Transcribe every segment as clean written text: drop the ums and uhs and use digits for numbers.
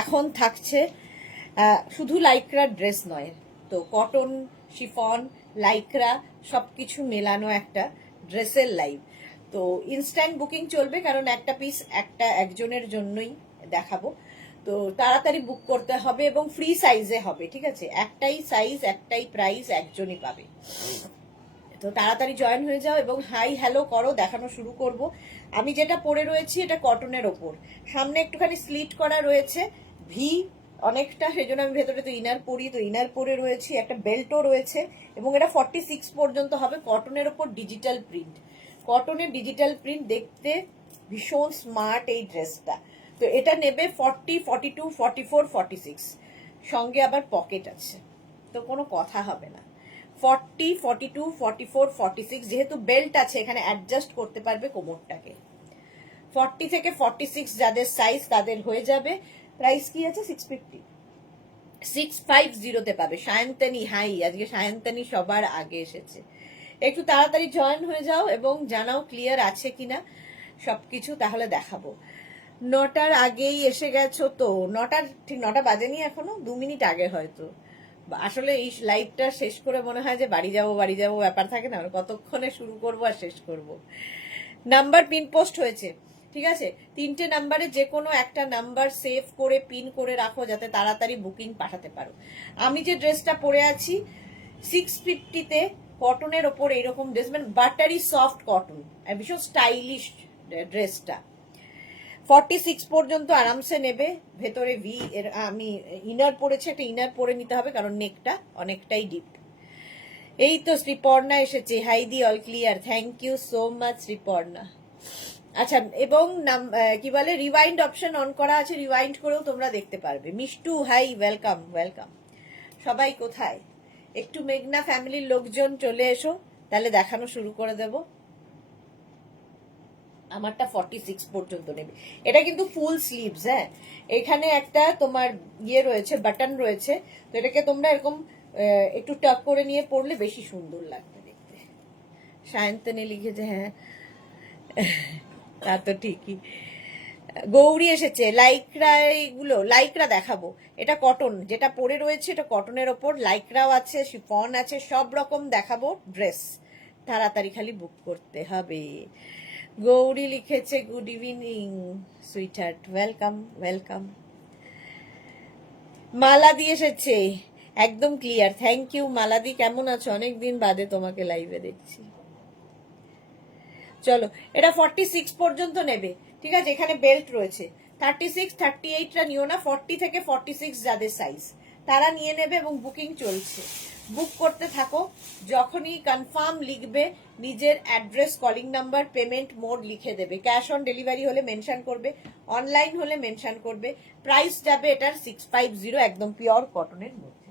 এখন থাকছে শুধু লাইক্রা ড্রেস নয়, তো কটন, শিফন, লাইক্রা সবকিছু মেলানো একটা ড্রেসের লাইভ। তো ইনস্ট্যান্ট বুকিং চলবে, কারণ একটা পিস একজনের জন্যই দেখাবো। তো তাড়াতাড়ি বুক করতে হবে এবং ফ্রি সাইজে হবে, ঠিক আছে? একটাই সাইজ, একটাই প্রাইস, একজনই পাবে। তো তাড়াতাড়ি জয়েন হয়ে যাও এবং হাই হ্যালো করো, দেখানো শুরু করব। আমি যেটা পরে রয়েছি এটা কটনের ওপর, সামনে একটুখানি স্লিট করা রয়েছে, ভি অনেকটা, সেই জন্য আমি ভেতরে তো ইনার পরি, তো ইনার পরে রয়েছি, একটা বেল্টও রয়েছে এবং এটা 46 পর্যন্ত হবে। কটনের ওপর ডিজিটাল প্রিন্ট, কটনের ডিজিটাল প্রিন্ট, দেখতে ভীষণ স্মার্ট এই ড্রেসটা। তো এটা নেবে 40, 42, 44, 46, সঙ্গে আবার পকেট আছে, তো কোনো কথা হবে না। 40, 42, 44, 46, যেহেতু বেল্ট আছে এখানে অ্যাডজাস্ট করতে পারবে কোমরটাকে। 40 থেকে 46 যাদের সাইজ তাদের হয়ে যাবে। প্রাইস কি আছে? 650, 650 পাবে। সায়ন্তনী হাই, আজকে সায়ন্তনী সবার আগে এসেছে। একটু তাড়াতাড়ি জয়েন হয়ে যাও এবং জানাও ক্লিয়ার আছে কিনা সবকিছু, তাহলে দেখাবো। 9টার আগেই এসে গেছো তো? 9টার ঠিক 9টা বাজেনি এখনো, 2 মিনিট আগে হয়তো। আসলে এই লাইভটা শেষ করে মনে হয় যে বাড়ি যাবো ব্যাপার থাকে না, কতক্ষণে শুরু করব আর শেষ করব। নাম্বার পিন পোস্ট হয়েছে, ঠিক আছে? 3টে নাম্বারে যে কোনো একটা নাম্বার সেভ করে পিন করে রাখো, যাতে তাড়াতাড়ি বুকিং পাঠাতে পারো। আমি যে ড্রেসটা পরে আছি 650-তে, কটনের ওপর এইরকম ড্রেস, মানে বাটারি সফট কটন, ভীষণ স্টাইলিশ ড্রেসটা। 46 পর্যন্ত আরামসে নেবে। ভেতরে ভি এর আমি ইনার পরেছি, একটা ইনার পরে নিতে হবে কারণ নেকটা অনেকটাই ডিপ। এই তো শ্রীপর্ণা এসেছে, হাইদি all clear, thank you so much Sreeparna. আচ্ছা, এবং কি বলে, রিওয়াইন্ড অপশন অন করা আছে, রিওয়াইন্ড করেও তোমরা দেখতে পারবে। Mishtu hi, welcome welcome. সবাই কোথায়? একটু মেঘনা ফ্যামিলির লোকজন চলে এসো, তাহলে দেখানো শুরু করে দেবো। আমারটা 46 পর্যন্ত নেবে। এটা কিন্তু ফুল স্লিভস, হ্যাঁ, এখানে একটা তোমার ইয়ে রয়েছে, বাটন রয়েছে, তো এটাকে তোমরা এরকম একটু টাক করে নিয়ে পড়লে বেশি সুন্দর লাগবে দেখতে। সায়ন্তনী লিখেছে, হ্যাঁ তা তো ঠিকই। গৌরী এসেছে, লাইক্রা, এইগুলো লাইক্রা দেখাবো। এটা কটন, যেটা পরে রয়েছে এটা কটনের ওপর, লাইক্রাও আছে, শিফন আছে, সব রকম দেখাবো ড্রেস। তাড়াতাড়ি খালি বুক করতে হবে। গৌরী লিখেছে, good evening sweetheart, welcome welcome. মালাদি এসেছে, একদম ক্লিয়ার, থ্যাংক ইউ মালাদি। কেমন আছো? অনেকদিন বাদে তোমাকে লাইভে দেখছি। চলো, এটা 46 পর্যন্ত নেবে, ঠিক আছে? এখানে বেল্ট রয়েছে। 36, 38টা নিও না, 40 থেকে 46 যাদের সাইজ তারা নিয়ে নেবে এবং বুকিং চলছে। বুক করতে থাকো, যখনই কনফার্ম লিখবে নিজের address, calling number, payment mode লিখে দেবে। ক্যাশ অন ডেলিভারি হলে মেনশন করবে, অনলাইন হলে মেনশন করবে। প্রাইস যাবে এটার 650, একদম পিওর কটনের মধ্যে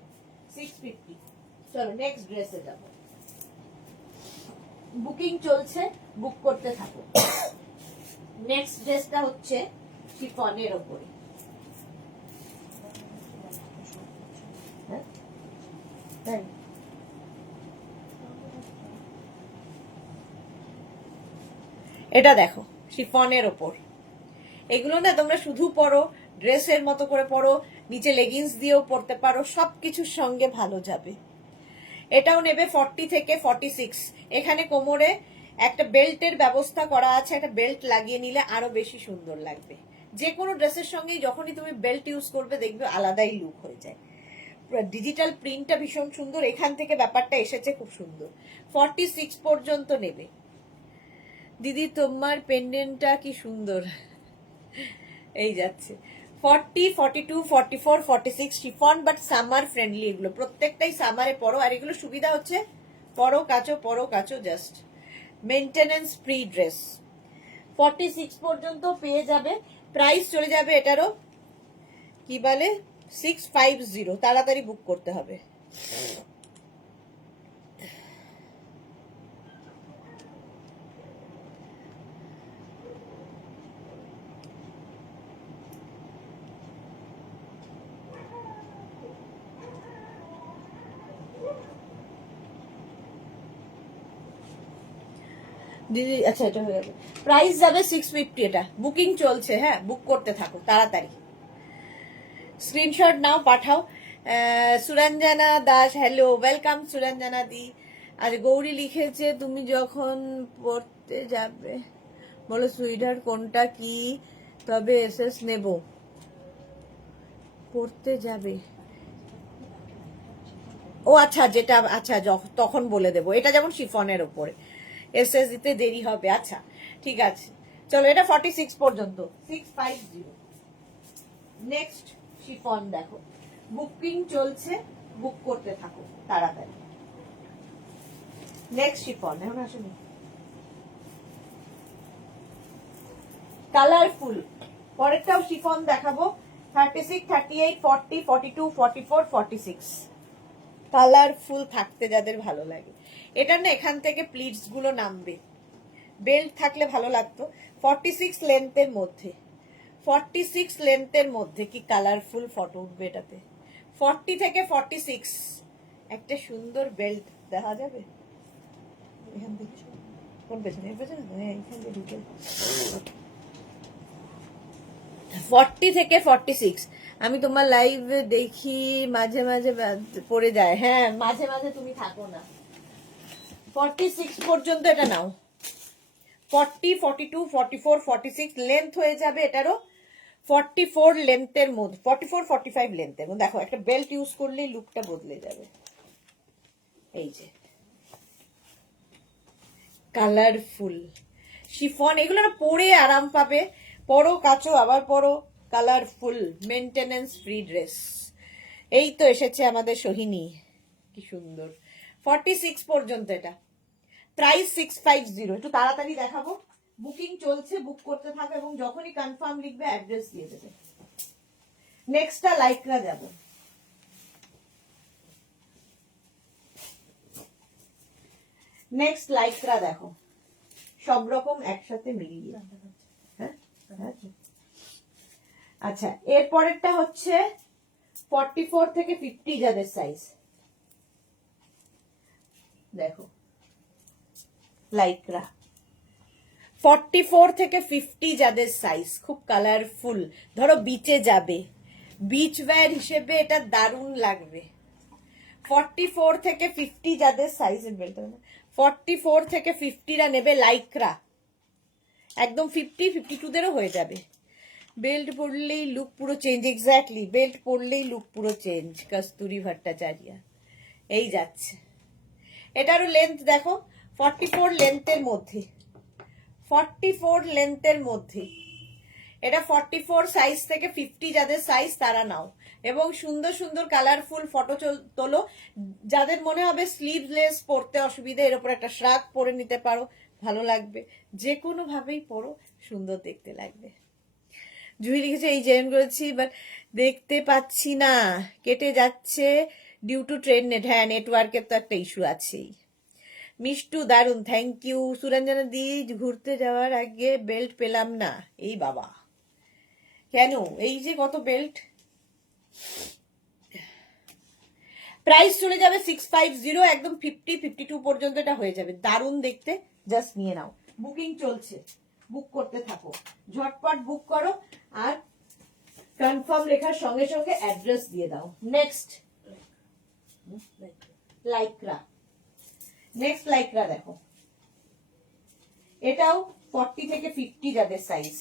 650। চলো নেক্সট ড্রেসে যাবো। বুকিং চলছে, বুক করতে থাকো। নেক্সট ড্রেসটা হচ্ছে শিফনের ওপরে, এটা দেখো শিফনের ওপর। এগুলো না তোমরা শুধু পরো, ড্রেসের মতো করে পরো, নিচে লেগিংস দিয়েও পরতে পারো, সবকিছুর সঙ্গে ভালো যাবে। এটাও নেবে 40 থেকে 46। এখানে কোমরে একটা বেল্টের ব্যবস্থা করা আছে, একটা বেল্ট লাগিয়ে নিলে আরো বেশি সুন্দর লাগবে। যে কোনো ড্রেসের সঙ্গেই যখনই তুমি বেল্ট ইউজ করবে দেখবে আলাদাই লুক হয়ে যায়। ডিজিটাল প্রিন্টটা ভীষণ সুন্দর, এখান থেকে ব্যাপারটা এসেছে খুব সুন্দর। 46 পর্যন্ত নেবে। দিদি তোমার পেন্ডেন্টটা কি সুন্দর, এই যাচ্ছে। 40, 42, 44, 46 শিফন, বাট সামার ফ্রেন্ডলি। এগুলো প্রত্যেকটাই সামারে পরো, আর এগুলো সুবিধা হচ্ছে পরো কাচো, জাস্ট মেনটেনেন্স ফ্রি ড্রেস। 46 পর্যন্ত পেয়ে যাবে। প্রাইস চলে যাবে এটারও কি বলে 650। তাড়াতাড়ি বুক করতে হবে। দিদি আচ্ছা, এটা হয়ে যাবে। প্রাইস যাবে 650, এটা বুকিং চলছে, হ্যাঁ বুক করতে থাকো তাড়াতাড়ি। স্ক্রিনশট নাও, পাঠাও। সুরঞ্জনা দাস, হ্যালো, ওয়েলকাম সুরঞ্জনা দি। আর গৌরী লিখেছে তুমি যখন পড়তে যাবে বলো সুইটার কোনটা কি, তবে এসএস নেব। পড়তে যাবে, ও আচ্ছা, যেটা আচ্ছা তখন বলে দেবো। এটা যেমন শিফনের ওপরে এসএস দিতে দেরি হবে। আচ্ছা ঠিক আছে, চলো এটা 46 পর্যন্ত, 650। নেক্সট শিফন দেখো, বুকিং চলছে, বুক করতে থাকো তাড়াতাড়ি। নেক্সট শিফন এখন আসেনি, কালারফুল। পরেরটাও শিফন দেখাবো, 36, 38, 40, 42, 44, 46। কালারফুল থাকতে যাদের ভালো লাগে, এটা না এখান থেকে প্লিটস গুলো নামবে, বেল্ট থাকলে ভালো লাগতো। 46 লেন্থের মধ্যে, 46 লেন্থের মধ্যে কি কালারফুল ফটো উঠবে এটাতে। 40 থেকে 46 একটা সুন্দর বেল্ট দেখা যাবে এখান থেকে। কোন পেছনে, পেছনে এখান থেকে ঢুকে। 40 থেকে 46 আমি তোমার লাইভ দেখি, মাঝে মাঝে পড়ে যায়। হ্যাঁ মাঝে মাঝে তুমি থাকো না। 46 পর্যন্ত এটা নাও, 40, 42, 44, 46 লেন্থ হয়ে যাবে এটারও। 44 লেন্থের মধ্যে, 44, 45 লেন্থের মধ্যে। দেখো একটা বেল্ট ইউজ করলেই লুকটা বদলে যাবে। এই যে কালারফুল শিফন, এগুলো না পরে আরাম পাবে, পরো কাচো আবার পরো, কালারফুল মেনটেনেন্স ফ্রি ড্রেস। এই তো এসেছে আমাদের সোহিনী, কি সুন্দর। 46 পর্যন্ত এটা, প্রাইস 650। একটু তাড়াতাড়ি দেখাবো, বুকিং চলছে, বুক করতে থাকো এবং যখনই কনফার্ম লিখবে অ্যাড্রেস দিয়ে দেবে। নেক্সটটা লাইকরা যাব, নেক্সট লাইকরা দেখো, সব রকম একসাথে মিলিয়ে। হ্যাঁ আচ্ছা, এরপরেরটা হচ্ছে 44 থেকে 50 যাদের সাইজ, দেখো লাইকরা 44 থেকে 50 যাদের সাইজ, খুব কালারফুল। ধরো বিচে যাবে, বিচ ওয়্যার হিসেবে এটা দারুণ লাগবে। 44 থেকে 50 যাদের সাইজের বেল্ট, 44 থেকে 50রা নেবে লাইকরা, একদম 50, 52 দেরও হয়ে যাবে। বেল্ট পরলেই লুক পুরো চেঞ্জ, এক্স্যাক্টলি বেল্ট পরলেই লুক পুরো চেঞ্জ। কস্তুরী ভট্টাচার্য এই যাচ্ছে। এটারও লেন্থ দেখো, 44 লেন্থের মধ্যে, 44 লেন্থের মধ্যে। এটা 44 সাইজ থেকে 50 যাদের সাইজ তারা নাও, এবং সুন্দর সুন্দর কালারফুল ফটো তোলো। যাদের মনে হবে স্লিভলেস পরতে অসুবিধা, এর উপর একটা শ্রাগ পরে নিতে পারো, ভালো লাগবে। যে কোনো ভাবেই পরো, সুন্দর দেখতে লাগবে। জুহি লিখেছে এই জয়েন করেছি বাট দেখতে পাচ্ছি না, কেটে যাচ্ছে ডিউ টু ট্রেন নেট। হ্যাঁ নেটওয়ার্কের তো একটা ইস্যু আছেই। মিষ্টু দারুন, থ্যাংক ইউ। সুরঞ্জনা দি, ঘুরতে যাওয়ার আগে বেল্ট পেলাম না, এই বাবা কেন, এই যে কত বেল্ট। প্রাইস চলে যাবে 650, একদম 50, 52 পর্যন্ত এটা হয়ে যাবে, দারুণ দেখতে। জাস্ট নিয়ে নাও, বুকিং চলছে, বুক করতে থাকো, ঝটপট বুক করো আর কনফার্ম লেখার সঙ্গে সঙ্গে অ্যাড্রেস দিয়ে দাও। নেক্সট লাইকরা, নেক্সট লাইকরা দেখো, এটাও 40 থেকে 50 যাদের সাইজ,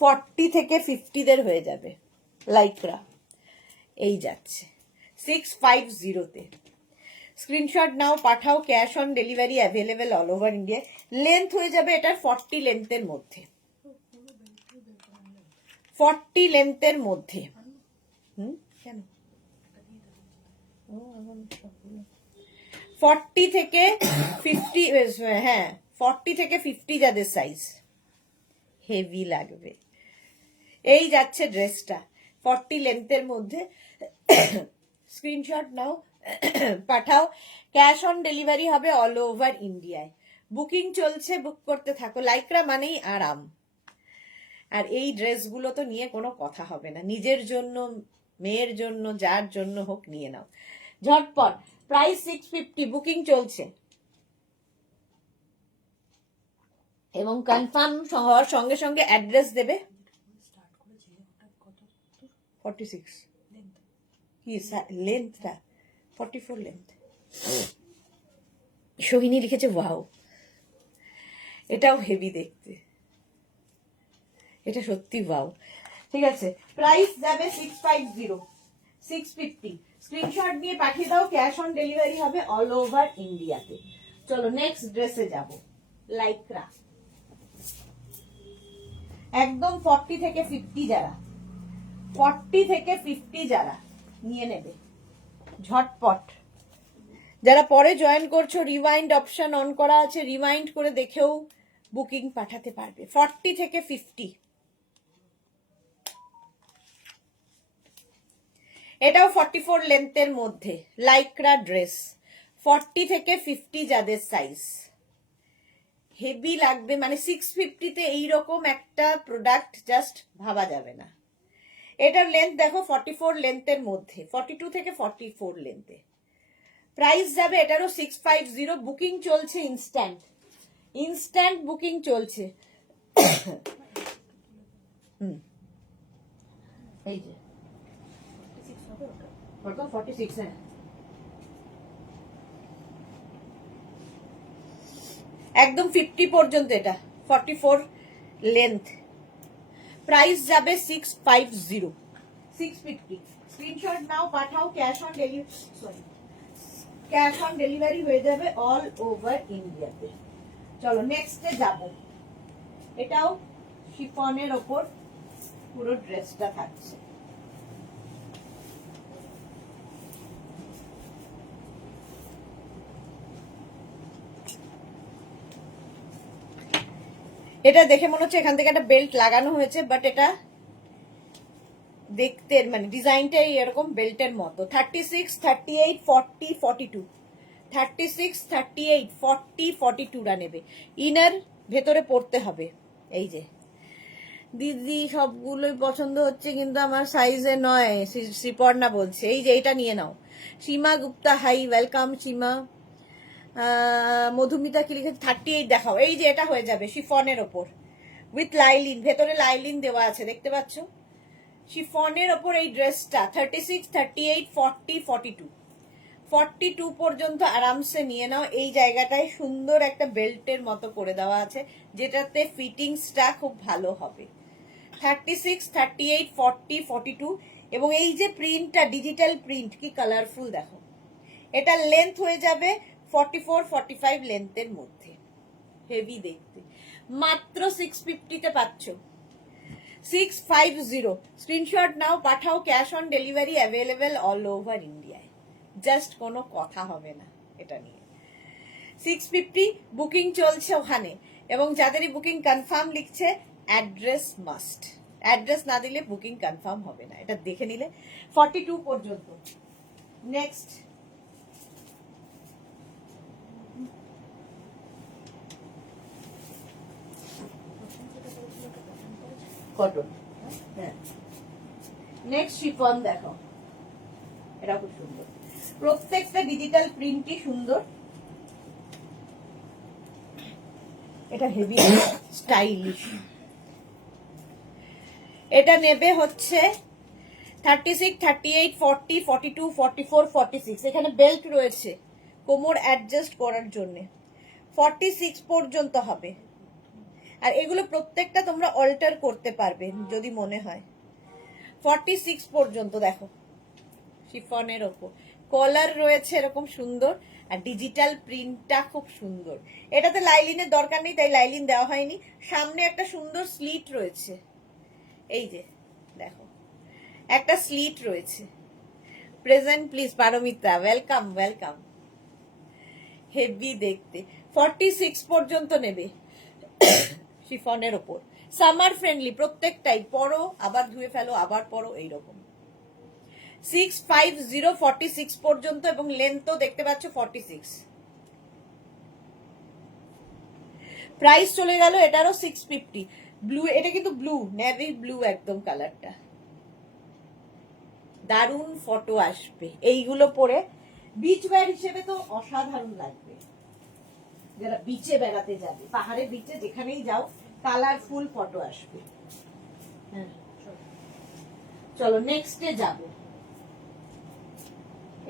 40 থেকে 50 দের হয়ে যাবে লাইকরা। এই যাচ্ছে 650-তে। স্ক্রিনশট নাও, পাঠাও, cash on delivery available all over India. Length হয়ে যাবে এটার 40 লেন্থের মধ্যে, 40 লেন্থের মধ্যে। কেন 40 থেকে 50, হ্যাঁ 40 থেকে 50 যাদের সাইজ, হেভি লাগবে। এই যাচ্ছে ড্রেসটা 40 লেন্থের মধ্যে। স্ক্রিনশট নাও, পাঠাও, ক্যাশ অন ডেলিভারি হবে অল ওভার ইন্ডিয়ায়। বুকিং চলছে, বুক করতে থাকো। লাইকরা মানেই আরাম, আর এই ড্রেসগুলো তো নিয়ে কোনো কথা হবে না। নিজের জন্য, মেয়ের জন্য, যার জন্য হোক নিয়ে নাও ঝটপট। প্রাইস 650, বুকিং চলছে এবং কনফার্ম হওয়ার সঙ্গে সঙ্গে অ্যাড্রেস দেবে। 46 কি লেন্থটা 44 লেন্থ। সোহিনী লিখেছে ওয়াও, এটাও হেভি দেখতে, এটা সত্যি ওয়াও। ঠিক আছে, প্রাইস যাবে 650 650। স্ক্রিনশট নিয়ে পাঠিয়ে দাও, ক্যাশ অন ডেলিভারি হবে অল ওভার ইন্ডিয়াতে। চলো নেক্সট ড্রেসে যাব। লাইক্রা, একদম 40 থেকে 50 যারা, 40 থেকে 50 যারা নিয়ে নেবে ঝটপট। যারা পরে জয়েন করছো, রিওয়াইন্ড অপশন অন করা আছে, রিওয়াইন্ড করে দেখেও বুকিং পাঠাতে পারবে। 40 থেকে 50। এটাও 44 লেন্থের মধ্যে লাইক্রা ড্রেস, 40 থেকে 50 যাদের সাইজ। হেভি লাগবে, মানে 650-তে এইরকম একটা প্রোডাক্ট জাস্ট ভাবা যাবে না। এটার লেন্থ দেখো 44 লেন্থের মধ্যে, 42 থেকে 44 লেন্থে। প্রাইস যাবে এটারও 650। বুকিং চলছে ইনস্ট্যান্ট, ইনস্ট্যান্ট বুকিং চলছে। এই যে 46, হ্যাঁ একদম 50 পর্যন্ত, এটা 44 লেন্থ। প্রাইস যাবে 650 650। স্ক্রিনশট নাও, পাঠাও, cash on delivery, sorry cash on delivery হয়ে যাবে অল ওভার ইন্ডিয়াতে। চলো নেক্সটে যাব। এটাও শিফনের ওপর পুরো ড্রেসটা থাকছে। এটা দেখে মনে হচ্ছে এখান থেকে একটা বেল্ট লাগানো হয়েছে, বাট এটা দেখতে মানে ডিজাইনটাই এরকম বেল্টের মতো। 36, 38, 40, 42, 36, 38, 40, 42টা নেবে। ইনার ভেতরে পড়তে হবে। এই যে দিদি সবগুলোই পছন্দ হচ্ছে কিন্তু আমার সাইজে নয়, শ্রীপর্ণা বলছে। এই যে এটা নিয়ে নাও। সীমা গুপ্তা, হাই ওয়েলকাম সীমা। মধুমিতা কি লিখেছে 38 দেখাও। এই যে এটা হয়ে যাবে শিফনের ওপর উইথ লাইলিন, ভেতরে লাইলিন দেওয়া আছে, দেখতে পাচ্ছ? শিফনের ওপর এই ড্রেসটা 36, 38, 40, 42, 42 পর্যন্ত আরামসে নিয়ে নাও। এই জায়গাটায় সুন্দর একটা বেল্টের মতো করে দেওয়া আছে, যেটাতে ফিটিংসটা খুব ভালো হবে। 36, 38, 40, 42। এবং এই যে প্রিন্টটা, ডিজিটাল প্রিন্ট, কি কালারফুল দেখো। এটা লেন্থ হয়ে যাবে 44, 45 লেন্থের মধ্যে। হেভি দেখতে, মাত্র 650-তে পাচ্ছ। 650। স্ক্রিনশট নাও, পাঠাও, cash on delivery available all over ইন্ডিয়ায়। জাস্ট কোনো কথা হবে না এটা নিয়ে। 650 বুকিং চলছে ওখানে, এবং যাদেরই বুকিং কনফার্ম লিখছে অ্যাড্রেস মাস্ট। অ্যাড্রেস না দিলে বুকিং কনফার্ম হবে না, এটা দেখে নিলে। 42 পর্যন্ত। নেক্সট কটন, হ্যাঁ। নেক্সট শিফন দেখো, এটা খুব সুন্দর, প্রত্যেকটা ডিজিটাল প্রিন্টই সুন্দর। এটা হেভি স্টাইলিশ। এটা নেবে হচ্ছে 36, 38, 40, 42, 44, 46। এখানে বেল্ট রয়েছে কোমর অ্যাডজাস্ট করার জন্য। 46 পর্যন্ত হবে। আর এগুলো প্রত্যেকটা তোমরা অল্টার করতে পারবে যদি মনে হয়। 46 পর্যন্ত দেখো, শিফনের ওপর কলার রয়েছে এরকম সুন্দর, আর ডিজিটাল প্রিন্টটা খুব সুন্দর। এটাতে লাইলিনের দরকার নেই, তাই লাইলিন দেওয়া হয়নি। সামনে একটা সুন্দর স্লিট রয়েছে, এই যে দেখো একটা স্লিট রয়েছে। Present please Paramita, welcome welcome. Heavy দেখতে। 46 পর্যন্ত নেবে শিফনের ওপর। সামার ফ্রেন্ডলি প্রত্যেকটাই, পরো আবার ধুয়ে ফেলো, আবার পরো, এইরকম। 650, 46 পর্যন্ত, এবং লেন্থও দেখতে পাচ্ছ 46। প্রাইস চলে গেল এটারও 650। ব্লু, এটা কিন্তু ব্লু, নেভি ব্লু একদম কালারটা। দারুণ ফটো আসবে এইগুলো পরে। বিচ ওয়্যার হিসেবে তো অসাধারণ লাগবে। যারা বিচে বেড়াতে যাবে, পাহাড়ে বিচে যেখানেই যাও, কালারফুল ফটো আসবে। হ্যাঁ চলো নেক্সটে যাব।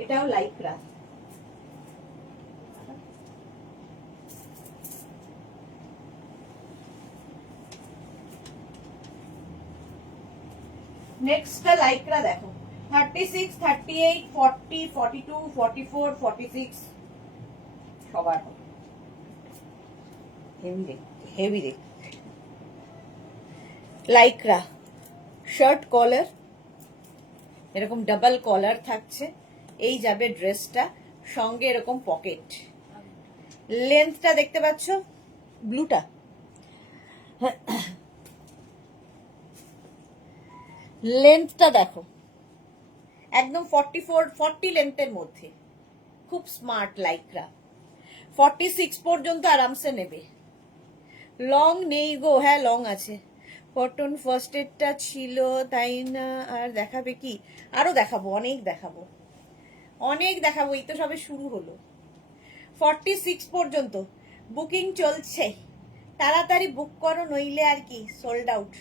এটাও লাইক্রা, নেক্সটটা লাইক্রা দেখো 36, 38, 40, 42, 44, 46 সবার হেভি দেখতে, হেভি দেখতে। লাইক্রা শার্ট কলার, এরকম ডাবল কলার থাকছে, এই যাবে ড্রেসটা, সঙ্গে এরকম পকেট। লেন্থটা দেখতে পাচ্ছ ব্লুটা, লেন্থটা দেখো একদম 40 লেন্থের মধ্যে, খুব স্মার্ট লাইক্রা। 46 পর্যন্ত আরামসে নেবে। লং নেই গো, হ্যাঁ লং আছে। কটন ফার্স্ট এডটা ছিল তাই না, আর দেখাবে কি? আরো দেখাবো, অনেক দেখাবো, অনেক দেখাবো, এই তো সবে শুরু হলো। 46 পর্যন্ত বুকিং চলছে, তাড়াতাড়ি বুক করো, নইলে আর কি সোল্ড আউট।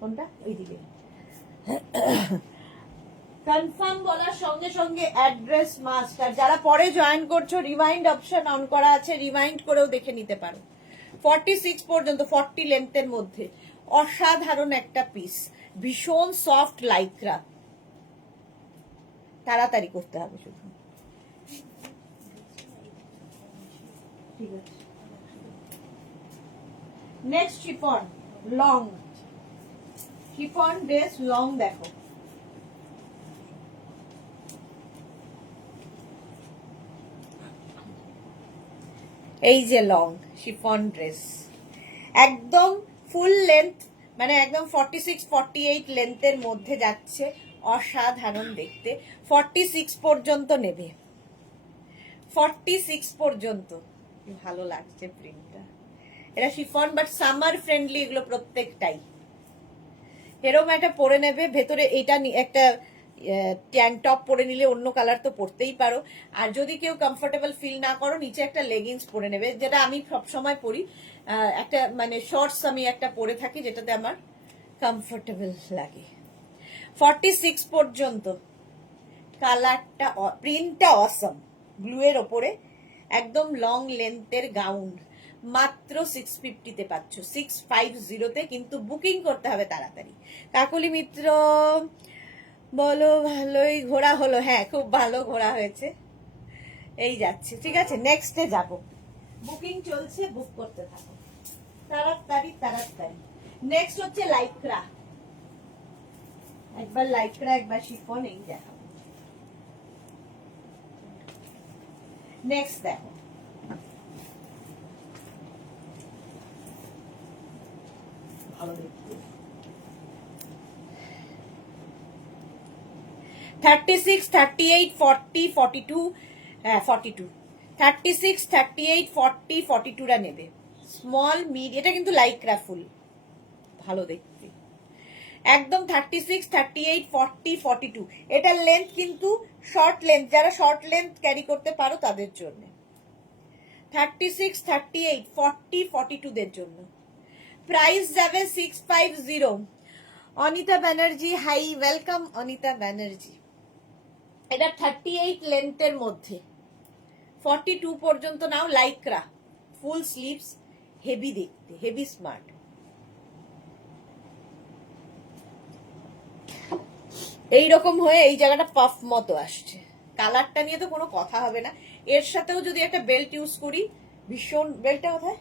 কোনটা? ওইদিকে কনফার্ম বলার সঙ্গে সঙ্গে অ্যাড্রেস মাস্ট। আর যারা পরে জয়েন করছো, রিমাইন্ড অপশন অন করা আছে, রিমাইন্ড করেও দেখে নিতে পারো। 46 পর্যন্ত 40 লেন্থের মধ্যে অসাধারণ একটা পিস, ভীষণ সফট লাইক্রা, তাড়াতাড়ি করতে হবে শুধু। ঠিক আছে, next chiffon long, chiffon dress long দেখো, এই যে লং শিফন ড্রেস, একদম ফুল লেন্থ, মানে একদম 46, 48 লেন্থের মধ্যে যাচ্ছে, অসাধারণ দেখতে। 46 পর্যন্ত নেবে, 46 পর্যন্ত। ভালো লাগছে প্রিন্টটা, এটা শিফন বাট সামার ফ্রেন্ডলি, এগুলো প্রত্যেকটাই। এরকম একটা পরে নেবে, ভেতরে এইটা একটা ট্যান টপ পরে নিলে, অন্য কালার তো পরতেই পারো। আর যদি কেউ কমফোর্টেবল ফিল না করো, নিচে একটা লেগিংস পরে নেবে, যেটা আমি সবসময় পরি। একটা মানে শর্টস আমি একটা পরে থাকি, যেটাতে আমার কমফোর্টেবল লাগে। 46 পর্যন্ত। কালারটা, প্রিন্টটা অসম, ব্লু এর ওপরে একদম লং লেন্থের গাউন, মাত্র 650-তে পাচ্ছ, 650-তে। কিন্তু বুকিং করতে হবে তাড়াতাড়ি। কাকলি মিত্র বলো ভালোই ঘোরা হলো, হ্যাঁ খুব ভালো ঘোরা হয়েছে, এই যাচ্ছে। ঠিক আছে, নেক্সটে যাব, বুকিং চলছে, বুক করতে থাকো তাড়াতাড়ি তাড়াতাড়ি। নেক্সট হচ্ছে লাইক্রা, একবার লাইক্রা একবার শিফন, এই দেখাবো। নেক্সট দেখো, ভালো দেখতে, 36, 38, 40, 42, 42, 36, 38, 40, 42টা নেবে। স্মল মিড, এটা কিন্তু লাইক্রা ফুল, ভালো দেখতে একদম। 36, 38, 40, 42, এটার লেন্থ কিন্তু শর্ট লেন্থ, যারা শর্ট লেন্থ ক্যারি করতে পারো তাদের জন্য। 36, 38, 40, 42 দের জন্য। প্রাইস যাবে 650। Anita Banerjee, hi welcome Anita Banerjee. এটা 38 লেন্থের মধ্যে, 42 পর্যন্ত নাও। লাইক্রা, ফুল স্লিভস, হেভি দেখতে, হেভি স্মার্ট। এইরকম হয়ে এই জায়গাটা পাফ মতো আসছে। কালারটা নিয়ে তো কোনো কথা হবে না। এর সাথেও যদি একটা বেল্ট ইউজ করি, ভীষণ, বেল্টটা কোথায়,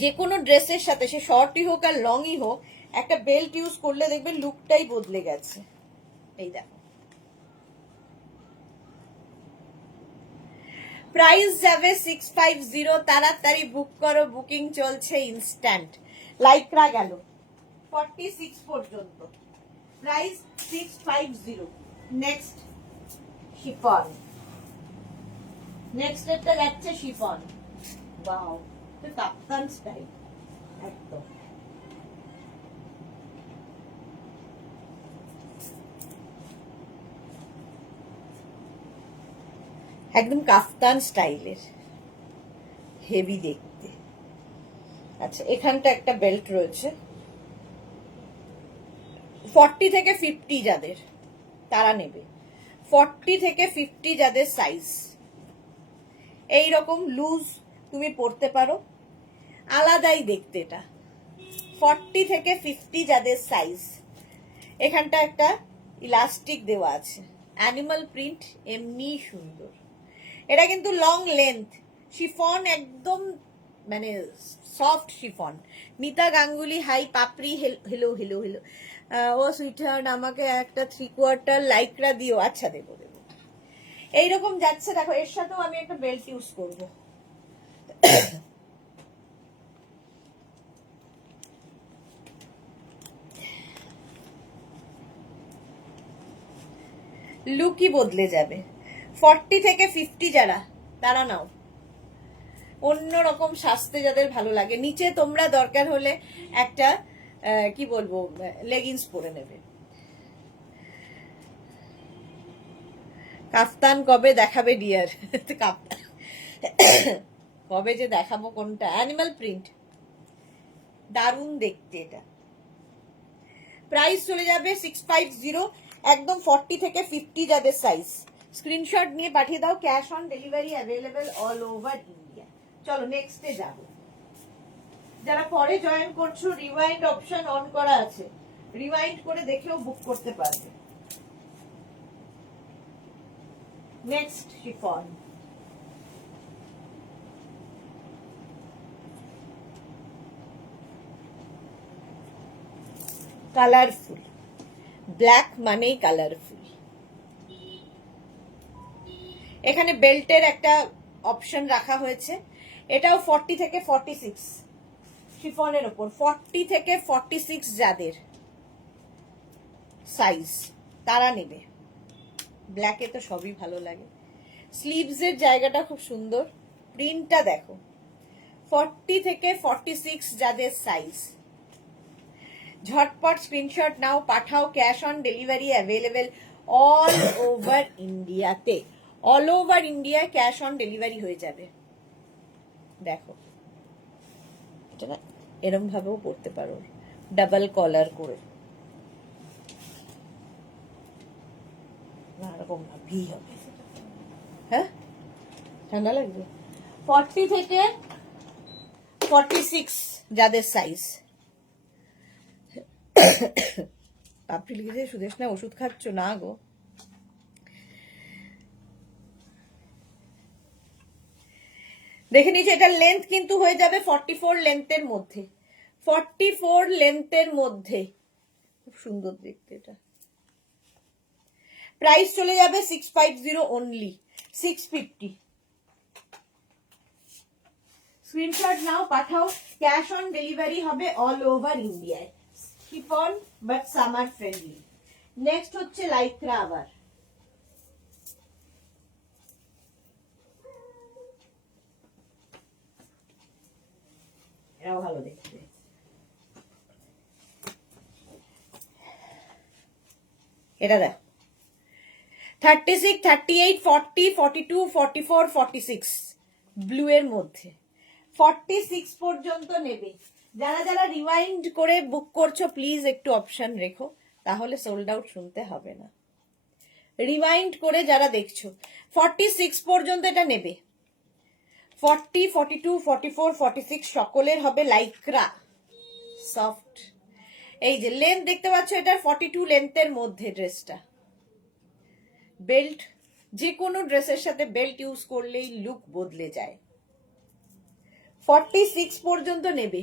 যে কোনো ড্রেসের সাথে, সে শর্টই হোক আর লংই হোক, একটা বেল্ট ইউজ করলে দেখবে লুকটাই বদলে গেছে। এই দেখো, প্রাইস যাবে 650, তাড়াতাড়ি বুক করো, বুকিং চলছে ইনস্ট্যান্ট। লাইক্রা গেল 46 পর্যন্ত, প্রাইস 650। নেক্সট শিফন, নেক্সট একটা যাচ্ছে শিফন, ওয়াও, কাপ্তান স্টাইল একদম। একদম কাফতান স্টাইলের, হেভি দেখতে। আচ্ছা, এখানটা একটা বেল্ট রয়েছে 40 থেকে 50 যাদের, তারা নেবে। 40 থেকে 50 যাদের সাইজ, এইরকম লুজ তুমি পরতে পারো, আলাদাই দেখতে এটা। 40 থেকে 50 যাদের সাইজ, এখানটা একটা ইলাস্টিক দেওয়া আছে, অ্যানিমাল প্রিন্ট, এমনি সুন্দর। এটা কিন্তু লং লেন্থ, শিফন একদম, মানে soft chiffon. Mita Ganguly, hi Papri, hello hello hello. ও সুইটহার্ট, আমাকে একটা 3/4 লাইকরা দিও। আচ্ছা, দেবো দেবো। এইরকম যাচ্ছে, দেখো এর সাথেও আমি একটা বেল্ট ইউজ করব। লুকই বদলে যাবে। 40 থেকে 50 যারা, তারা নাও। অন্যরকম সাজতে যাদের ভালো লাগে, নিচে তোমরা দরকার হলে একটা কি বলবো, লেগিংস পরে নেবে। কাফতান কবে দেখাবে ডিয়ার? কাফতান কবে যে দেখাবো, কোনটা? অ্যানিমাল প্রিন্ট, দারুণ দেখতে এটা। প্রাইস চলে যাবে 650, একদম 40 থেকে 50 যাদের সাইজ। স্ক্রিনশট নিয়ে পাঠিয়ে দাও, cash on delivery available all over India. চলো নেক্সটে যাব। যারা পরে জয়েন করছো, রিওয়াইন্ড অপশন অন করা আছে, রিওয়াইন্ড করে দেখেও বুক করতে পারবে। নেক্সট শিফন, কালারফুল, ব্ল্যাক মানেই কালারফুল। এখানে বেল্টের একটা অপশন রাখা হয়েছে, এটাও 40 থেকে 46 শিফনের ওপর। 40 থেকে 46 যাদের সাইজ, তারা নেবে। ব্ল্যাকে তো সবই ভালো লাগে। স্লিভস এর জায়গাটা খুব সুন্দর, প্রিন্টটা দেখো। 40 থেকে 46 যাদের সাইজ, ঝটপট স্ক্রিনশট নাও, পাঠাও, cash on delivery available all over ইন্ডিয়াতে। All over India cash on delivery হয়ে যাবে। দেখো এটা না, এরম ভাবেও পড়তে পারো, ডাবল কলার করে, না এরকম না, ভি হবে। হ্যাঁ, ঠান্ডা লাগবে। 40 থেকে 46 যাদের সাইজ। পাপড়ি লিখেছে সুদেশ, না ওষুধ খাচ্ছ? না গো, দেখে নিচ্ছি। এটা লেন্থ কিন্তু হয়ে যাবে 44 লেন্থের মধ্যে, 44 লেন্থের মধ্যে। খুব সুন্দর দেখতে এটা। প্রাইস চলে যাবে 650 অনলি, 650। স্ক্রিনশট নাও, পাঠাও, ক্যাশ অন ডেলিভারি হবে অল ওভার ইন্ডিয়ায়। Chiffon but summer friendly. Next হচ্ছে লাইক্রা, আবার এটাও ভালো দেখতে। এটা দেখো 36, 38, 40, 42, 44, 46 ব্লু এর মধ্যে। 46 পর্যন্ত নেবে। যারা যারা রিওয়াইন্ড করে বুক করছো, প্লিজ একটু অপশন রেখো, তাহলে সোল্ড আউট শুনতে হবে না। রিওয়াইন্ড করে যারা দেখছো, 46 পর্যন্ত এটা নেবে। 40, 42, 44, 46 সকলের হবে লাইক্রা, সফট। এই যে লেন্থ দেখতে পাচ্ছ, এটা 42 লেন্থের মধ্যে ড্রেসটা। বেল্ট, যে কোনো ড্রেসের সাথে বেল্ট ইউজ করলেই লুক বদলে যায়। 46 পর্যন্ত নেবে।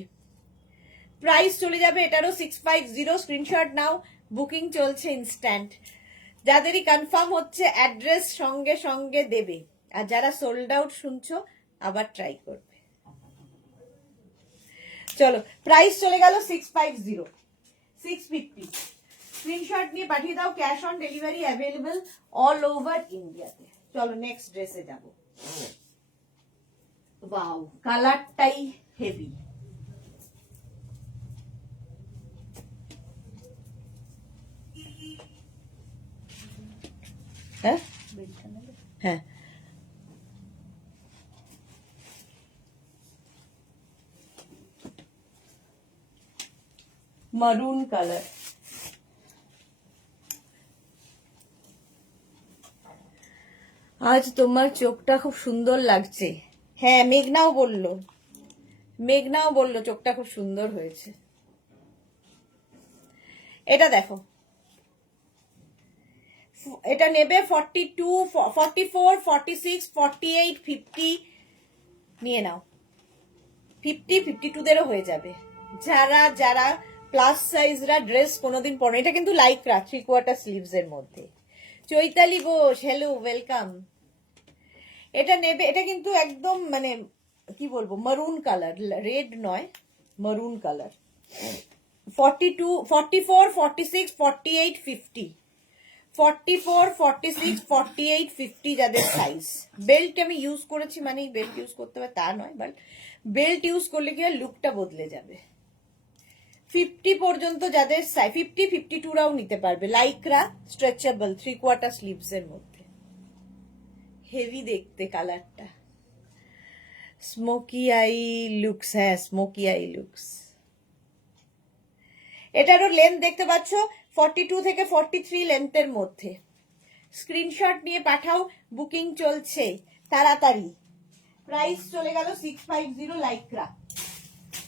প্রাইস চলে যাবে এটারও 650। স্ক্রিনশট নাও, বুকিং চলছে ইনস্ট্যান্ট। যাদেরই কনফার্ম হচ্ছে অ্যাড্রেস সঙ্গে সঙ্গে দেবে, আর যারা সোল্ড আউট শুনছো আবার ট্রাই করবে। চলো, প্রাইস চলে গেল 650, 650। স্ক্রিনশট নিয়ে পাঠিয়ে দাও, cash on delivery available all over ইন্ডিয়াতে। চলো নেক্সট ড্রেসে যাব। ওয়াও, কালারটাই হেভি। হ্যাঁ হ্যাঁ, মারুন কালার। আজ তোমার চোখটা খুব সুন্দর লাগছে। হ্যাঁ, মেঘনাও বললো চোখটা খুব সুন্দর হয়েছে। এটা দেখো, এটা নেবে 42, 44, 46, 48, 50 নিয়ে নাও। 50, 52দেরও হয়ে যাবে। যারা যারা প্লাস সাইজরা ড্রেস কোনোদিন পরে, এটা কিন্তু লাইক্রা 3/4 স্লিভস এর মধ্যে। Chaitali Ghosh, hello, welcome. এটা নেবে, এটা কিন্তু একদম মানে কি বলবো, মারুন কালার, রেড নয়, মারুন কালার। 42, 44, 46, 48, 50, 44, 46, 48, 50 যাদের সাইজ। বেল্ট আমি ইউজ করেছি, মানে বেল্ট ইউজ করতে হবে তা নয়, বাট বেল্ট ইউজ করলে কি আর লুকটা বদলে যাবে। 50 পর্যন্ত যাদের সাইজ, 50, 52রাও নিতে পারবে। লাইক্রা স্ট্রেচেবল 3/4 স্লিভস এর মধ্যে। হেভি দেখতে কালারটা, স্মোকি আই লুকস। হ্যাঁ, স্মোকি আই লুকস। এটারও লেন্থ দেখতে পাচ্ছ 42 থেকে 43 লেন্থের মধ্যে। স্ক্রিনশট নিয়ে পাঠাও, বুকিং চলছে তাড়াতাড়ি। প্রাইস চলে গেল 650 Lycra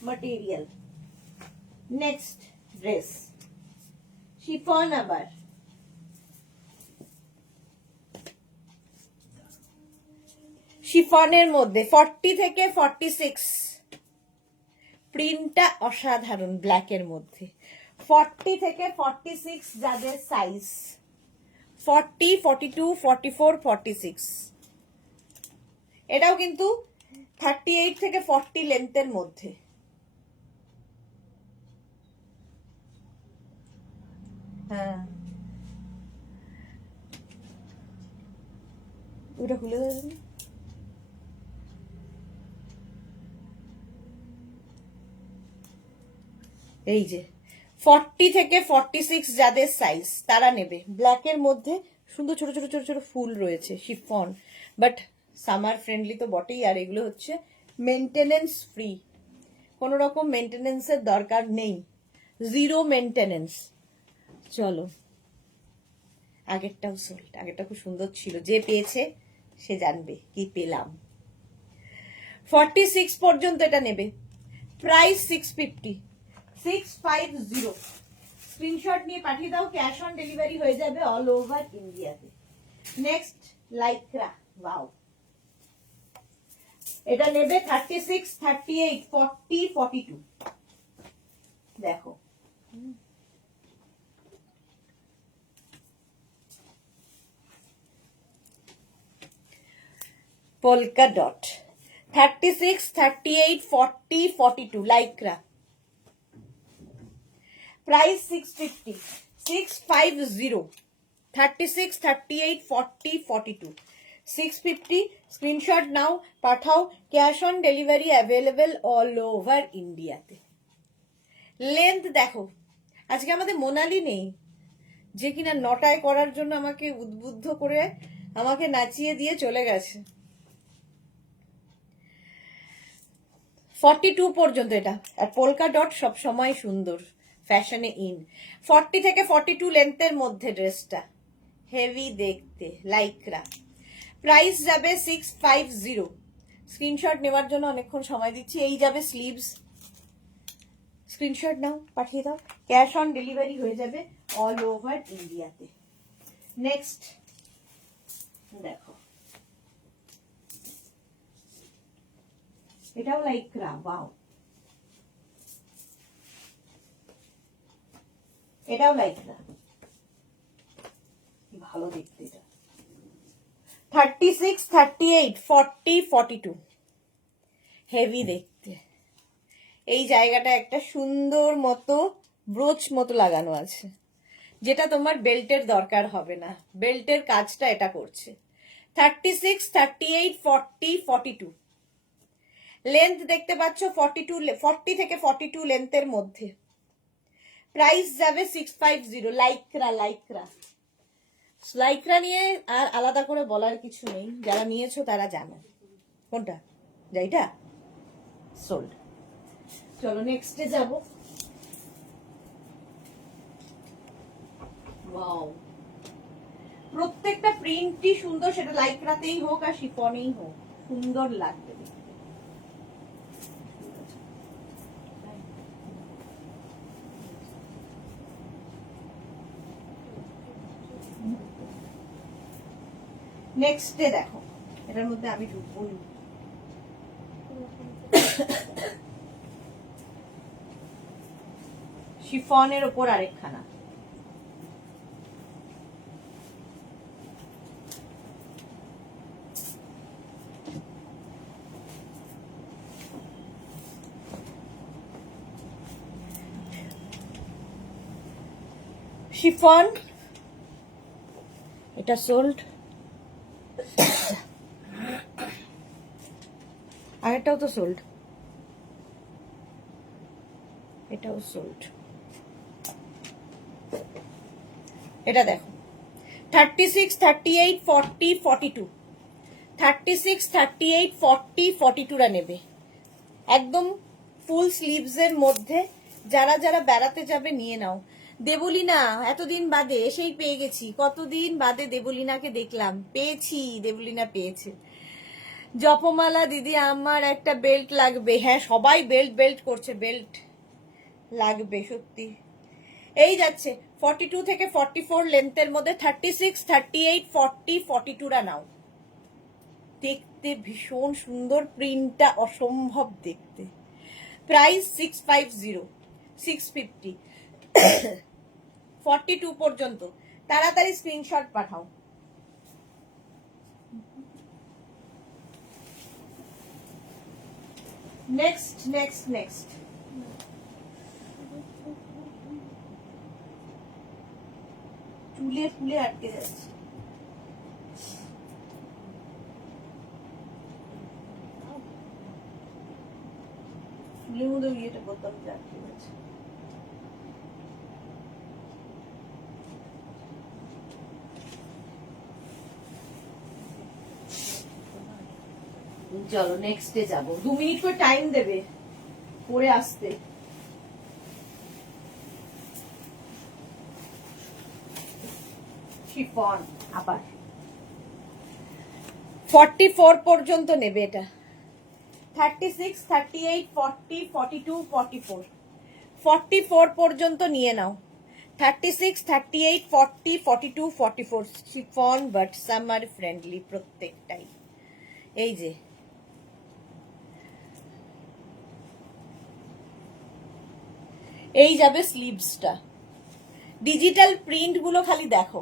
material. Next dress chiffon, আবার শিফনের মধ্যে 40 থেকে 46। প্রিন্টটা অসাধারণ, ব্ল্যাকের মধ্যে। 40 থেকে 46 যাদের সাইজ, 40, 42, 44, 46। এটাও কিন্তু 38 থেকে 40 লেন্থের মধ্যে। হ্যাঁ, ওটা খুলে দেবেন। এই যে 40 থেকে 46 যাদের সাইজ তারা নেবে। ব্ল্যাকের মধ্যে সুন্দর ছোট ছোট ছোট ছোট ফুল রয়েছে, শিফন, বাট সামার ফ্রেন্ডলি তো বটেই। আর এগুলো হচ্ছে মেনটেনেন্স ফ্রি, কোনো রকম মেনটেনেন্সের দরকার নেই, জিরো মেনটেনেন্স। চলো, আগেরটাও সোল্ড, আগেরটা খুব সুন্দর ছিল, যে পেয়েছে সে জানবে কি পেলাম। 46 পর্যন্ত এটা নেবে। প্রাইস 650, 650। স্ক্রিনশট নিয়ে পাঠিয়ে দাও, ক্যাশ অন ডেলিভারি হয়ে যাবে অল ওভার ইন্ডিয়াতে। Next Lycra, wow. এটা নেবে 36, 38, 40, 42। দেখো, polka dot. 36, 38, 40, 42 Lycra. Price 650, 650। 36, 38, 40, 42, 650। Screenshot নাও, পাঠাও, cash on delivery available all over ইন্ডিয়াতে। লেন্থ দেখো, আজকে আমাদের মোনালি নেই, যে কিনা 9টায় করার জন্য আমাকে উদ্বুদ্ধ করে আমাকে নাচিয়ে দিয়ে চলে গেছে। 42 পর্যন্ত এটা। আর পোলকা ডট সব সময় সুন্দর, ফ্যাশনে ইন। 40 থেকে 42 লেন্থের মধ্যে ড্রেসটা, হেভি দেখতে, লাইক্রা। প্রাইস যাবে 650। স্ক্রিনশট নেওয়ার জন্য অনেকক্ষণ সময় দিচ্ছি। এই যাবে স্লিভস, স্ক্রিনশট নাও, পাঠিয়ে দাও, ক্যাশ অন ডেলিভারি হয়ে যাবে অল ওভার ইন্ডিয়াতে। নেক্সট দেখো, এটাও লাইক্রা, ওয়াও। এটাও লাইক্রা, ভালো দেখতে। এটা 36, 38, 40, 42, হেভি দেখতে। এই জায়গাটা একটা সুন্দর মতো ব্রোচ মতো লাগানো আছে, যেটা তোমার বেল্টের দরকার হবে না, বেল্টের কাজটা এটা করছে। 36, 38, 40, 42 লেন্থ দেখতে পাচ্ছ, 40 থেকে 42 লেন্থের মধ্যে। প্রাইস যাবে 650। লাইক্রা, লাইক্রা, লাইক্রা নিয়ে আর আলাদা করে বলার কিছু নেই, যারা নিয়েছো তারা জানো। কোনটা? এইটা সোল্ড। চলো নেক্সটে যাব। ওয়াও, প্রত্যেকটা প্রিন্টই সুন্দর, সেটা লাইক্রাতেই হোক আর শিফনেই হোক, সুন্দর লাগবে দেখতে। নেক্সট ডে দেখো, এটার মধ্যে আমি ঢুকবো। শিফনের ওপর আরেকখানা, শিফন, এটা সোল্ড, আরেকটাও তো সোল্ড, এটাও সোল্ড। এটা দেখো 36, 38, 40, 42, 36, 38, 40, 42রা নেবে, একদম ফুল স্লিভস এর মধ্যে। যারা যারা বেড়াতে যাবে নিয়ে নাও। দেবলীনা এতদিন বাদে এসেই পেয়ে গেছি, কতদিন বাদে দেবলীনাকে দেখলাম, পেয়েছি, দেবলীনা পেয়েছে। জপমালা দিদি আমার একটা বেল্ট লাগবে। হ্যাঁ সবাই বেল্ট বেল্ট করছে, বেল্ট লাগবে সত্যি। এই যাচ্ছে 42 থেকে 44 লেন্থের মধ্যে 36, 38, 40, 42রা নাও। দেখতে ভীষণ সুন্দর, প্রিন্টটা অসম্ভব দেখতে। প্রাইস 650, 650, 42 পর্যন্ত। তাড়াতাড়ি স্ক্রিনশট পাঠাও। নেক্সট নেক্সট নেক্সট, চুলে ফুলে আটকে যাচ্ছে। চুলের মধ্যে ইয়েটা বলতাম যে আটকে যাচ্ছে। চলো নেক্সটে যাবো, 2 মিনিট করে টাইম দেবে পরে আসতে। শিফন আবার 44 পর্যন্ত নেবে এটা। 36, 38, 40, 42, 44, 44 পর্যন্ত নিয়ে নাও। 36, 38, 40, 42, 44 শিফন, বাট সামার ফ্রেন্ডলি প্রত্যেকটাই। এই যে এই যাবে স্লিভসটা, ডিজিটাল প্রিন্ট গুলো খালি দেখো,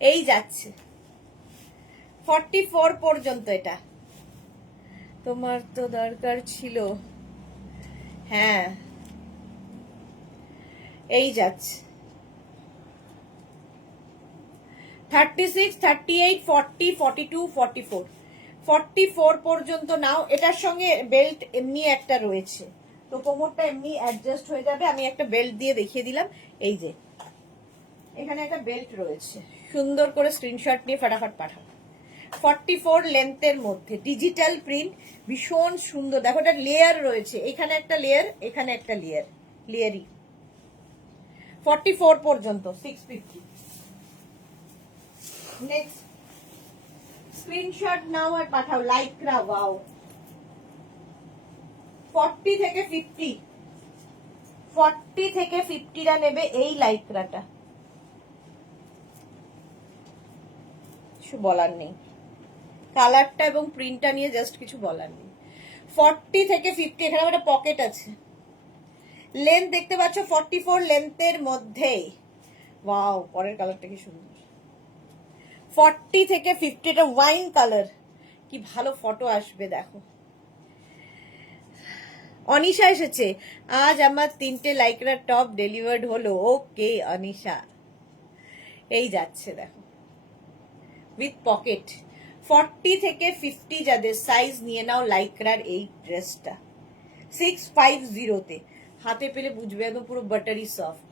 এই যাচ্ছে 44 পর্যন্ত। এটা তোমার তো দরকার ছিল। হ্যাঁ এই যাচ্ছে 36, 38, 40, 42, 44, 44 পর্যন্ত নাও। এটার সঙ্গে বেল্ট এমনি একটা রয়েছে, তো কোমরটা এমনি অ্যাডজাস্ট হয়ে যাবে। আমি একটা বেল্ট দিয়ে দেখিয়ে দিলাম, এই যে এখানে একটা বেল্ট রয়েছে। সুন্দর করে স্ক্রিনশট নিয়ে ফটাফট পাঠাও। 44 লেন্থের মধ্যে ডিজিটাল প্রিন্ট, ভীষণ সুন্দর। দেখো এটা লেয়ার রয়েছে, এখানে একটা লেয়ার, এখানে একটা লেয়ার, লেয়ারই। 44 পর্যন্ত 650। নেক্সট স্ক্রিনশট নাও আর পাঠাও। লাইক্রা, ওয়াও 40 থেকে 50, 40 থেকে 50রা নেবে এই লাইক্রাটা, কিছু বলার নেই। কালারটা এবং প্রিন্টটা নিয়ে জাস্ট কিছু বলার নেই। 40 থেকে 50, এখানে একটা পকেট আছে। লেন্থ দেখতে পাচ্ছ 44 লেন্থের মধ্যে। ওয়াও, পরের কালারটা কি সুন্দর। 40 থেকে 50, এটা ওয়াইন কালার, কি ভালো ফটো আসবে দেখো। অনিশা এসেছে, আজ আমার 3টে লাইক্রা টপ ডেলিভার্ড হলো। ওকে অনিশা, এই যাচ্ছে দেখো উইথ পকেট। 40 থেকে 50 যাদের সাইজ নিয়ে নাও লাইক্রার এই ড্রেসটা 650 তে। হাতে পেলে বুঝবে, একদম পুরো বাটারি সফট,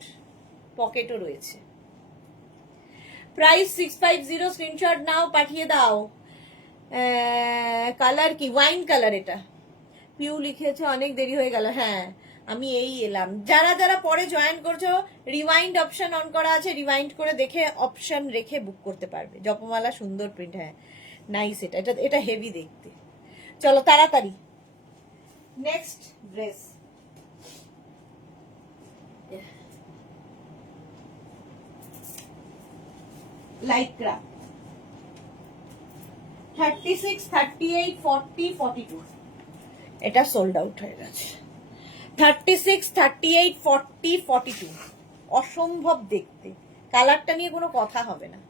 পকেটও রয়েছে। প্রাইস 650, স্ক্রিনশট নাও পাঠিয়ে দাও। কালার কি ওয়াইন কালার, এটা পিউ লিখেছে, অনেক দেরি হয়ে গেল। হ্যাঁ আমি এই এলাম। যারা যারা পরে জয়েন করছো, রিওয়াইন্ড অপশন অন করা আছে, রিওয়াইন্ড করে দেখে অপশন রেখে বুক করতে পারবে। জপমালা সুন্দর প্রিন্ট, হ্যাঁ নাইস। এটা এটা এটা হেভি দেখতে। চলো তাড়াতাড়ি নেক্সট ড্রেস। লাইক্রা 36, 38, 40, 42 এটা সোল্ড আউট হয়ে গেছে। 36, 38, 40, 42 অসম্ভব দেখতে। কালারটা নিয়ে কোনো কথা হবে না।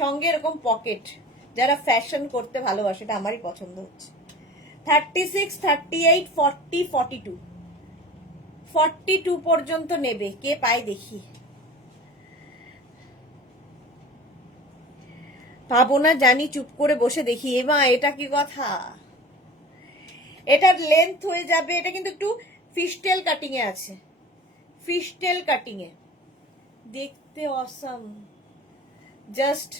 সঙ্গে এরকম পকেট, যারা ফ্যাশন করতে ভালোবাসে, এটা আমারই পছন্দ হচ্ছে। 36, 38, 40, 42 42 পর্যন্ত নেবে। কে পায় দেখি। পাবো না জানি, চুপ করে বসে দেখি। এমা এটা কি কথা, এটার লেন্থ হয়ে যাবে। এটা কিন্তু একটু ফিশটেল কাটিং এ আছে, ফিশটেল কাটিং এ দেখতে অসাম, জাস্ট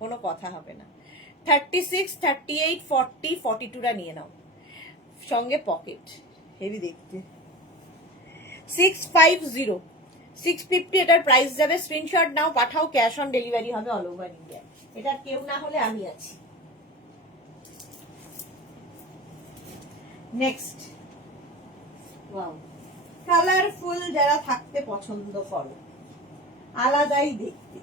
কোনো কথা হবে না। 36, 38, 40, 42টা নিয়ে নাও, সঙ্গে পকেট, হেভি দেখতে। 650, 650 এটার প্রাইস যাবে। স্ক্রিনশট নাও, পাঠাও, ক্যাশ অন ডেলিভারি হবে অল ওভার ইন্ডিয়া। এটা কেউ না হলে আমি আছি। নেক্সট, ওয়াও, কালারফুল যারা থাকতে পছন্দ করো, আলাদাই দেখতে।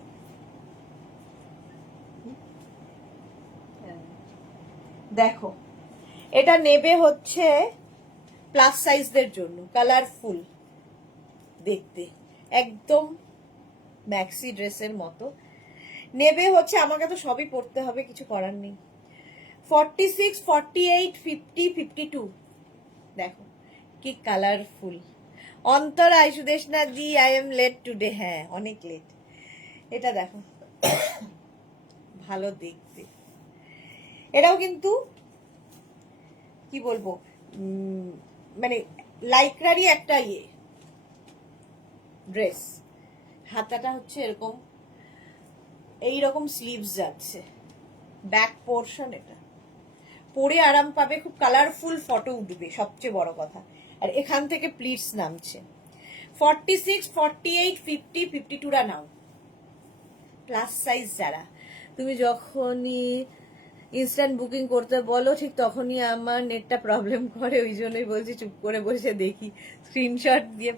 দেখো এটা নেবে হচ্ছে প্লাস সাইজদের জন্য, কালারফুল দেখতে, একদম ম্যাক্সি ড্রেসের মতো নেবে হচ্ছে। আমাকে তো সবই পড়তে হবে, কিছু করার নেই। 46, 48, 50, 52 দেখো কি কালারফুল। অন্তরা সুদেশনা দি, আই এম লেট টুডে। হ্যাঁ অনেক লেট। এটা দেখো ভালো দেখতে। এটাও কিন্তু কি বলবো, মানে লাইক্রারই একটা ড্রেস। হাতাটা হচ্ছে এরকম, এইরকম স্লিভস যাচ্ছে, ব্যাক পোর্শন। এটা পরে আরাম পাবে, খুব কালারফুল ফটো উঠবে সবচেয়ে বড় কথা। আর এখান থেকে প্লিটস নামছে। 46, 48, 50, 52রা নাও, প্লাস সাইজ যারা। তুমি যখনই ইনস্ট্যান্ট বুকিং করতে বলো ঠিক তখনই আমার নেটটা প্রবলেম করে, ওই জন্যই বলছি চুপ করে বসে দেখি। স্ক্রিনশট দিয়ে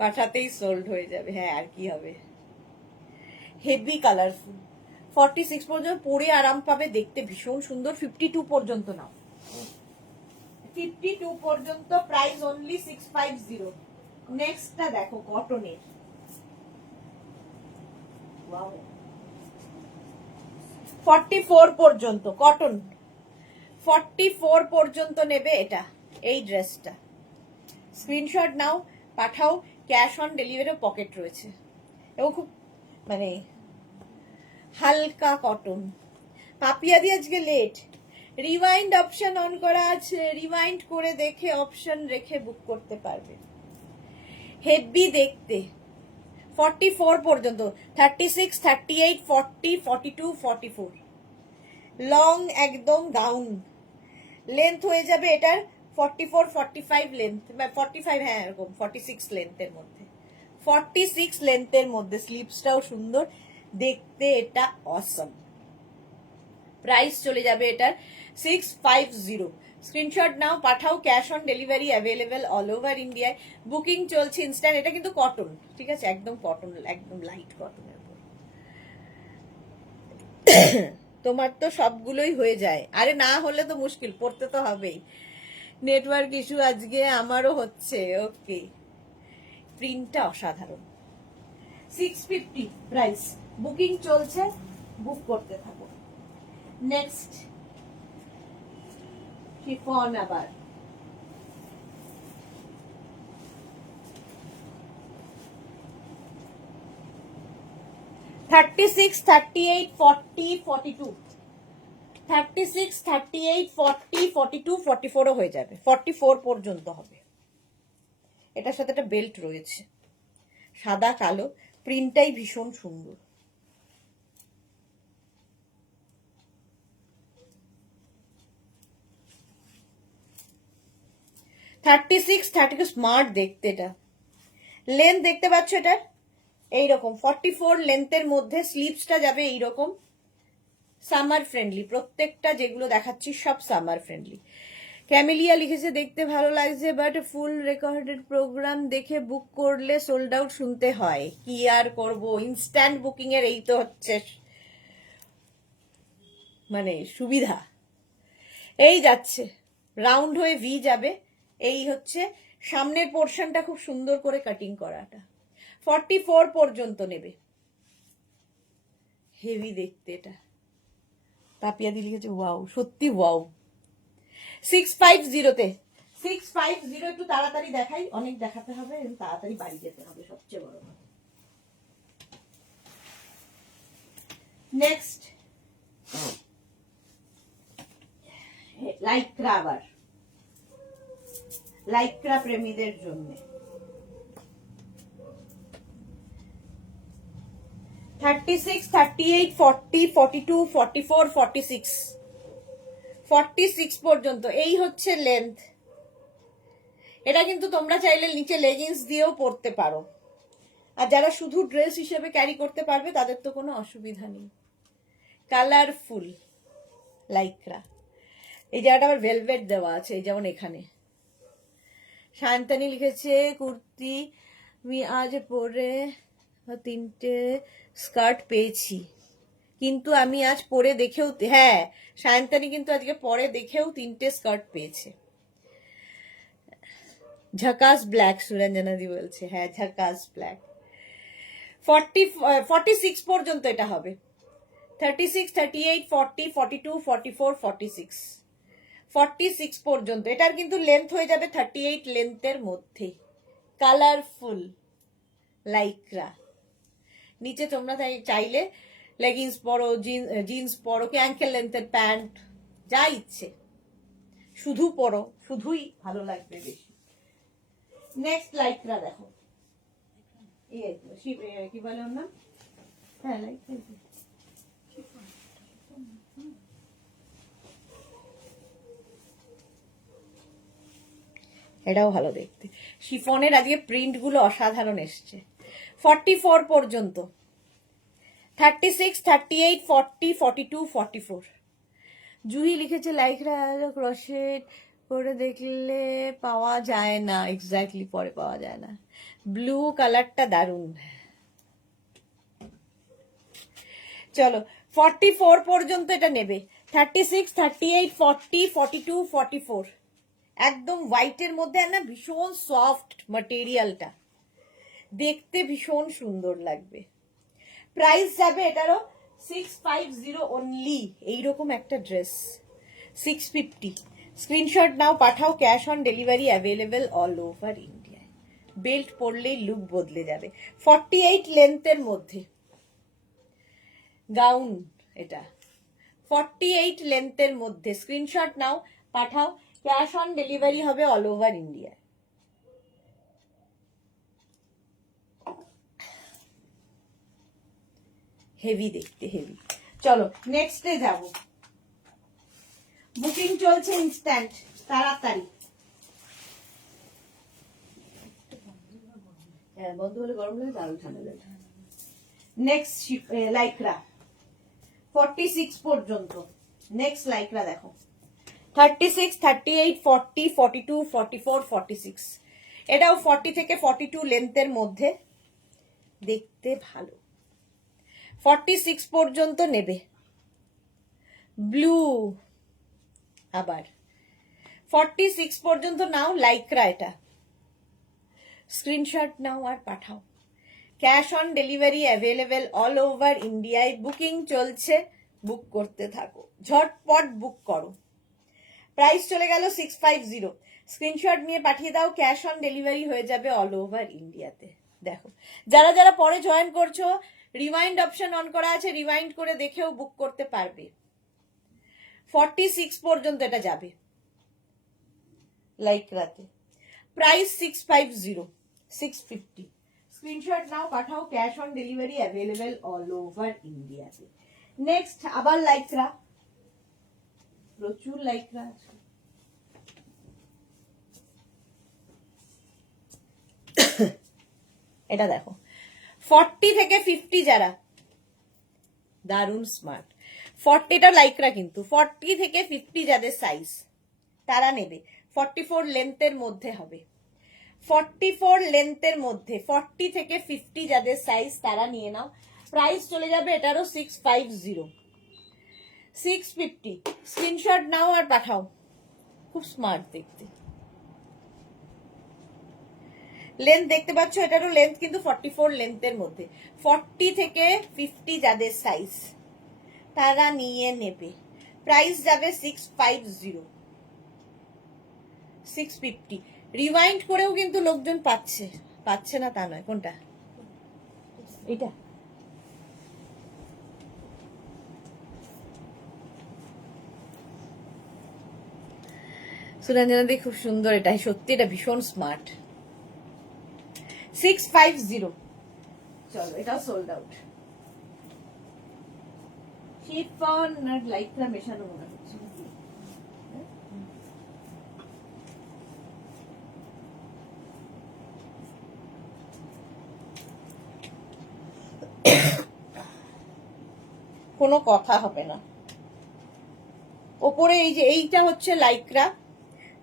পাঠাতেই সোল্ড হয়ে যাবে। হ্যাঁ আর কি হবে, হেভি কালারফুল। 46 পর্যন্ত পরে আরাম পাবে, দেখতে ভীষণ সুন্দর। 52 পর্যন্ত নাও, 52 পর্যন্ত প্রাইস অনলি 650। নেক্সটটা দেখো কটনের, 44 পর্যন্ত কটন, 44 পর্যন্ত নেবে এটা, এই ড্রেসটা। স্ক্রিনশট নাও, পাঠাও, ক্যাশ অন ডেলিভারি, পকেট রয়েছে। এবং খুব মানে হালকা কটন। পাপিয়া দি আজকে লেট। রিওয়াইন্ড অপশন অন করা আছে, রিওয়াইন্ড করে দেখে অপশন রেখে বুক করতে পারবে। হেভি দেখতে। 44 পর্যন্ত, 36, 38, 40, 42, 44 লং একদম গাউন। লেন্থ হয়ে যাবে এটার 44, 45 লেন্থ, 45, হ্যাঁ এরকম 46 লেন্থের মধ্যে, 46 লেন্থের মধ্যে। স্লিভসটাও সুন্দর দেখতে, এটা অসম। প্রাইস চলে যাবে এটার 650। স্ক্রিনশট নাও, পাঠাও, cash on delivery available all over ইন্ডিয়ায়। বুকিং চলছে ইনস্ট্যান্ট। এটা কিন্তু কটন, ঠিক আছে, একদম কটন, একদম লাইট কটনের উপর। তোমার তো সবগুলোই হয়ে যায়, আরে না হলে তো মুশকিল, পড়তে তো হবেই। নেটওয়ার্ক ইস্যু আজকে আমারও হচ্ছে। ওকে, প্রিন্টটা অসাধারণ। 650 প্রাইস, বুকিং চলছে, বুক করতে থাকো। নেক্সট শিফন, আবার 36, 38, 40, 42, 36, 38, 40, 42, 44ও হয়ে যাবে। 44 পর্যন্ত হবে। এটার সাথে একটা বেল্ট রয়েছে, সাদা কালো, প্রিন্টটাই ভীষণ সুন্দর। 36, 32 স্মার্ট দেখতে। এটা লেন্থ দেখতে পাচ্ছ এটার এইরকম 44 লেন্থের মধ্যে, স্লিভসটা যাবে এইরকম। সামার ফ্রেন্ডলি, প্রত্যেকটা যেগুলো দেখাচ্ছি সব সামার ফ্রেন্ডলি। ক্যামেলিয়া লিখেছে দেখতে ভালো লাগছে, বাট ফুল রেকর্ডেড প্রোগ্রাম দেখে বুক করলে সোল্ড আউট শুনতে হয়, কি আর করব, ইনস্ট্যান্ট বুকিং এর এই তো হচ্ছে মানে সুবিধা। এই যাচ্ছে রাউন্ড হয়ে ভি যাবে, এই হচ্ছে সামনের পোর্শনটা খুব সুন্দর করে কাটিং করাটা। 44 পর্যন্ত নেবে, হেভি দেখতে এটা। তাপিয়া দি লিখেছে ওয়াও, সত্যি ওয়াও। 650 650 একটু তাড়াতাড়ি দেখাই, অনেক দেখাতে হবে, তাড়াতাড়ি বাড়ি যেতে হবে সবচেয়ে বড় কথা। নেক্সট লাইক্রা, আবার লাইক্রা প্রেমীদের জন্য 36, 38, 40, 42, 44, 46 46 পর্যন্ত এই হচ্ছে লেন্থ। এটা কিন্তু তোমরা চাইলে নিচে লেগিংস দিয়েও পরতে পারো, আর যারা শুধু ড্রেস হিসেবে ক্যারি করতে পারবে তাদের তো কোনো অসুবিধা নেই। কালারফুল লাইক্রা, এই জায়গাটা আবার ভেলভেট দেওয়া আছে, এই যেমন এখানে। সায়ন্তানি লিখেছে কুর্তি আমি আজ পরে 3টে স্কার্ট পেয়েছি, কিন্তু আমি আজ পরে দেখেও, হ্যাঁ সায়ন্তানি কিন্তু আজকে পরে দেখেও 3টে স্কার্ট পেয়েছে। ঝাকাস ব্ল্যাক, সুরঞ্জনা দি বলছে, হ্যাঁ ঝাকাস ব্ল্যাক। 46 পর্যন্ত এটা হবে। 36, 38, 40, 42, 44, 46 46 পর্যন্ত। এটার কিন্তু লেন্থ হয়ে যাবে 38 লেন্থের মধ্যে। কালারফুল লাইক্রা, নিচে তোমরা চাইলে লেগিংস পরো, জিন্স পরো, কি অ্যাঙ্কেল লেন্থের প্যান্ট, যা ইচ্ছে শুধু পরো, শুধুই ভালো লাগবে বেশি। নেক্সট লাইক্রা দেখো, কি বলে ওর নাম, হ্যাঁ লাইক্রা, এটাও ভালো দেখতে। শিফনের আজকে প্রিন্ট গুলো অসাধারণ এসছে। 44 পর্যন্ত। 36, 38, 40, 42, 44 জুহি লিখেছে লাইকরা ক্রশেট করে দেখলে পাওয়া যায় না, এক্স্যাক্টলি পরে পাওয়া যায় না। ব্লু কালারটা দারুন। চলো 44 পর্যন্ত এটা নেবে। 36, 38, 40, 42, 44 একদম হোয়াইটের মধ্যে, না ভীষণ সফট ম্যাটেরিয়ালটা, দেখতে ভীষণ সুন্দর লাগবে। প্রাইস যাবে এটারও 650 অনলি। এইরকম একটা ড্রেস 650। স্ক্রিনশট নাও, পাঠাও, cash on delivery available all over ইন্ডিয়ায়। বেল্ট পরলেই লুক বদলে যাবে। 48 লেন্থের মধ্যে গাউন, এটা 48 লেন্থের মধ্যে। স্ক্রিনশট নাও, পাঠাও, ক্যাশ অন ডেলিভারি হবে অল ওভার ইন্ডিয়ায়। হেভি দেখতে, হেভি। চলো নেক্সটে যাব, বুকিং চলছে ইনস্ট্যান্ট, তাড়াতাড়ি। বন্ধ হলে গরম লাগে, দারুণ ঠান্ডা লাগে। নেক্সট লাইক্রা 46 পর্যন্ত। নেক্সট লাইক্রা দেখো 36, 38, 40, 42, 44, 46 এটাও 40 থেকে 42 লেন্থের মধ্যে, দেখতে ভালো। 46 পর্যন্ত নেবে। ব্লু, আবার 46 পর্যন্ত নাও লাইক্রা, এটা স্ক্রিনশট নাও আর পাঠাও। Cash on delivery available all over ইন্ডিয়ায়। বুকিং চলছে, বুক করতে থাকো, ঝটপট বুক করো। প্রাইস চলে গেল 650। স্ক্রিনশট নিয়ে পাঠিয়ে দাও, ক্যাশ অন ডেলিভারি হয়ে যাবে অল ওভার ইন্ডিয়াতে। দেখো যারা যারা পরে জয়েন করছো, রিমাইন্ড অপশন অন করা আছে, রিমাইন্ড করে দেখেও বুক করতে পারবে। 46 পর্যন্ত এটা যাবে লাইক্রাতে। প্রাইস 650, 650। স্ক্রিনশট নাও, পাঠাও, cash on delivery available all over ইন্ডিয়াতে। নেক্সট আবার লাইক্রা, প্রচুর লাইক্রা আছে। এটা দেখো 40 থেকে 50 যারা, দারুণ স্মার্ট। 40টা লাইকরা, কিন্তু 40 থেকে 50 যাদের সাইজ তারা নেবে। 44 লেন্থের মধ্যে হবে, 44 লেন্থের মধ্যে 40 থেকে 50 যাদের সাইজ তারা নিয়ে নাও। প্রাইস চলে যাবে এটারও 650, 650। স্ক্রিনশট নাও আর পাঠাও, খুব স্মার্ট দেখতে। লেন্থ দেখতে পাচ্ছ, এটারও লেন্থ কিন্তু 44 লেন্থের মধ্যে। 40 থেকে 50 যাদের সাইজ তারা নিয়ে নেবে। প্রাইস যাবে 650, 650। রিওয়াইন্ড করেও কিন্তু লোকজন পাচ্ছে, পাচ্ছে না তা নয়। কোনটা? এটা সুরঞ্জনা দি খুব সুন্দর, এটাই সত্যি, এটা ভীষণ স্মার্ট। 650। চলো, এটাও সোল্ড আউট। শিফন আর লাইকরা মেশানো মনে হচ্ছে। কোনো কথা হবে না। ওপরে এই যে এইটা হচ্ছে লাইকরা,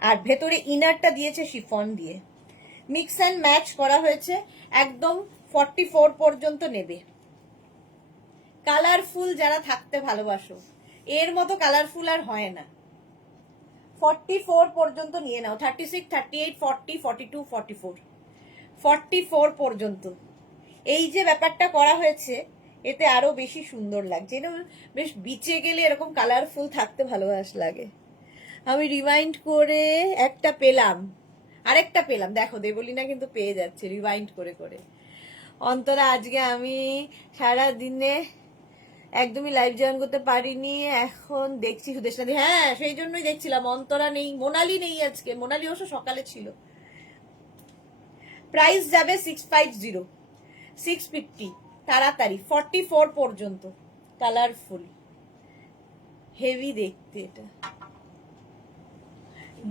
আর ভেতরে ইনারটা দিয়েছে শিফন দিয়ে, মিক্স অ্যান্ড ম্যাচ করা হয়েছে। একদম 44 পর্যন্ত নেবে। কালারফুল যারা থাকতে ভালোবাসো, এর মতো কালারফুল আর হয় না। 44 পর্যন্ত নিয়ে নাও। 36, 38, 40, 42, 44, 44 পর্যন্ত। এই যে ব্যাপারটা করা হয়েছে, এতে আরো বেশি সুন্দর লাগছে। এটা বেশ বিচে গেলে এরকম কালারফুল থাকতে লাগে। আমি রিমাইন্ড করে একটা পেলাম, আরেকটা পেলাম। দেখো দেবলীনা কিন্তু পেয়ে যাচ্ছে রিমাইন্ড করে করে। অন্তরা, আজকে আমি সারা দিনে একদমই লাইভ জয়েন করতে পারিনি, এখন দেখছি সুদেশনাদি। হ্যাঁ, সেই জন্যই দেখছিলাম। অন্তরা নেই, মোনালি নেই আজকে। মোনালি অবশ্য সকালে ছিল। প্রাইস যাবে 650, 650। তাড়াতাড়ি 44 পর্যন্ত। কালারফুল, হেভি দেখতে। এটা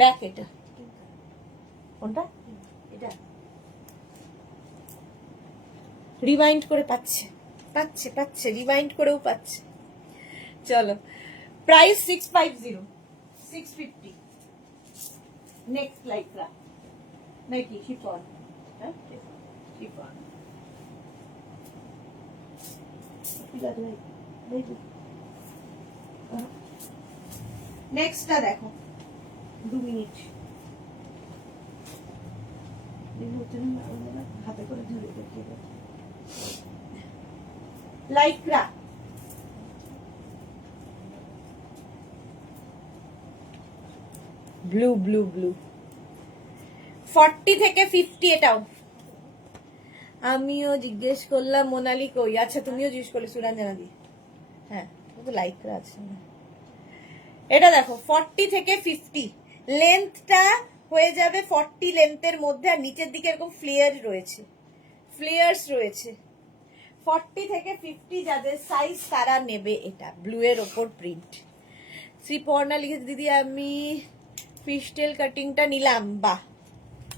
ব্যাক, এটা কোনটা? এটা রিমাইন্ড করে পাচ্ছে, পাচ্ছে পাচ্ছে, রিমাইন্ড করেও পাচ্ছে। চলো, প্রাইস 650, 650। নেক্সট লাইকরা নাকি শিফন? হ্যাঁ, শিফন। নেক্সটটা দেখো, 2 মিনিট হাতে করে ধরে দেখিয়ে দেবো। লাইকরা ব্লু ব্লু ব্লু, 40 থেকে 50। এটাও আমিও জিজ্ঞেস করলাম মোনালি কই। আচ্ছা, তুমিও জিজ্ঞেস করলে সুরঞ্জনা দি। হ্যাঁ, তো লাইকরা আছে। এটা দেখো 40 থেকে 50 লেন্থটা হয়ে যাবে। 40 লেন্থের মধ্যে, আর নিচের দিকে এরকম ফ্লেয়ার্স রয়েছে। 40 থেকে 50 যাদের সাইজ তারা নেবে। এটা ব্লু এর ওপর প্রিন্ট। শ্রীপর্ণা লিখেছে, দিদি আমি ফিশটেল কাটিংটা নিলাম। বাহ,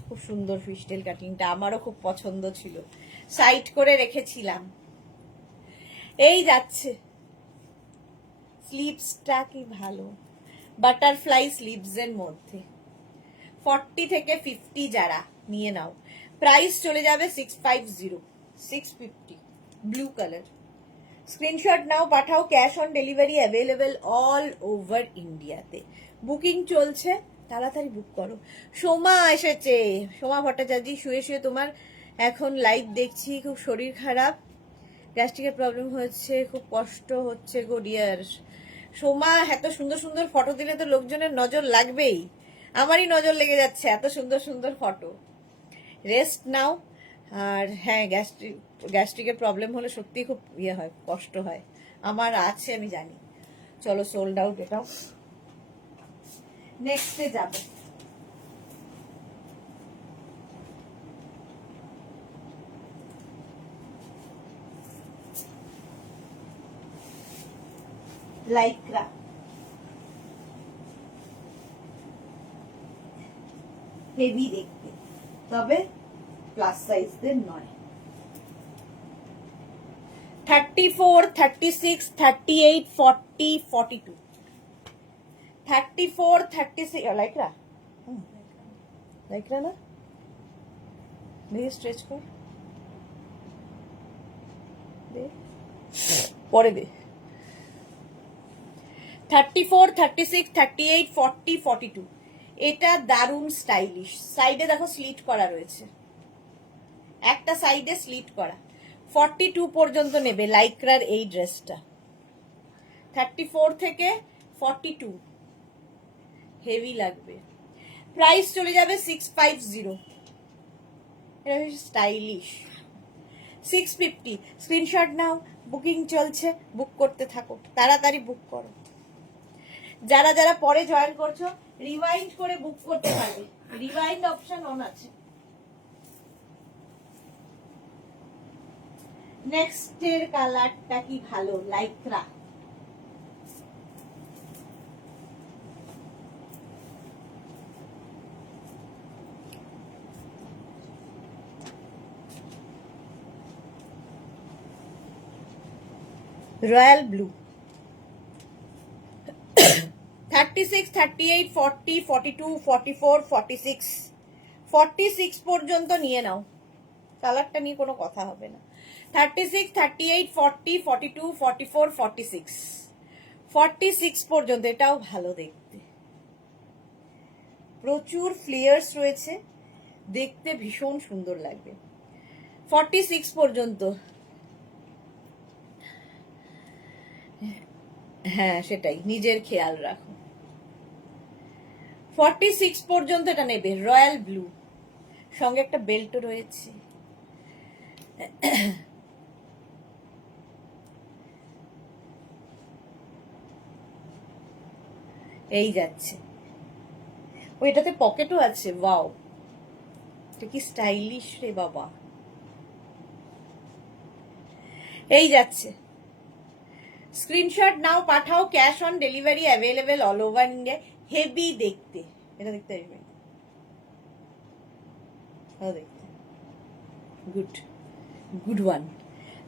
খুব সুন্দর ফিশটেল কাটিংটা, আমারও খুব পছন্দ ছিল, সাইড করে রেখেছিলাম। এই যাচ্ছে, স্লিভসটা কি ভালো, বাটারফ্লাই স্লিভস এর মধ্যে। 40 থেকে 50 যারা নিয়ে নাও। প্রাইস চলে যাবে 650, 650। Blue colour. স্ক্রিনশট নাও, পাঠাও। Cash on delivery available all over ইন্ডিয়াতে। বুকিং চলছে, তাড়াতাড়ি বুক করো। সোমা এসেছে, সোমা ভট্টাচার্য। শুয়ে শুয়ে তোমার এখন লাইভ দেখছি, খুব শরীর খারাপ, গ্যাস্ট্রিকের প্রবলেম হচ্ছে, খুব কষ্ট হচ্ছে গো ডিয়ার। সোমা, এত সুন্দর সুন্দর ফটো দিলে তো লোকজনের নজর লাগবেই। আমারই নজর লেগে যাচ্ছে, এত সুন্দর সুন্দর ফটো। রেস্ট নাও। আর হ্যাঁ, গ্যাস্ট্রিকের প্রবলেম হলে সত্যি খুব হয়, কষ্ট হয়। আমার আছে, আমি জানি। চলো, সোল্ড আউট এটাও। নেক্সটে যাবে। লাইকরা হেভি দেখতে, তবে প্লাস সাইজদের নয়। 34, 36, 38, 40, 42. 34, 36, লাইকরা লাইকরা না দেখি স্ট্রেচ কর দে পরে দে 34, 36, 38, 40, 42. এটা দারুণ স্টাইলিশ। সাইডে দেখো স্লিট করা রয়েছে, একটা সাইডে স্লিট করা। 42 পর্যন্ত নেবে লাইক্রার এই ড্রেসটা। 34 থেকে 42 হেভি লাগবে। প্রাইস চলে যাবে 650। এটা স্টাইলিশ। 650। স্ক্রিনশট নাও, বুকিং চলছে, বুক করতে থাকো, তাড়াতাড়ি বুক করো। যারা যারা পরে জয়েন করছো রিওয়াইন্ড করে বুক করতে পারবে, রিওয়াইন্ড অপশন অন আছে। নেক্সট এর কালারটা কি ভালো, লাইক্রা। Royal blue. 36, 38, 40, 42, 44, 46, 46 পর্যন্ত নিয়ে নাও, কালারটা নিয়ে কোনো কথা হবে না। 36, 38, 40, 42, 44, 46, 46 পর্যন্ত। এটাও ভালো দেখতে, প্রচুর ফ্লেয়ার্স রয়েছে, দেখতে ভীষণ সুন্দর লাগবে। 46 পর্যন্ত। হ্যাঁ সেটাই, নিজের খেয়াল রাখো। 46 পর্যন্ত এটা নেবে, রয়্যাল ব্লু, সঙ্গে একটা বেল্টও রয়েছে। এই যাচ্ছে, ওইটাতে পকেটও আছে। ওয়াও, এটা কি স্টাইলিশ রে বাবা। এই যাচ্ছে, স্ক্রিনশট নাও, পাঠাও, cash on delivery available all over India. Heavy দেখতে, এটা দেখতে আসবে, ভালো দেখতে, গুড গুড ওয়ান।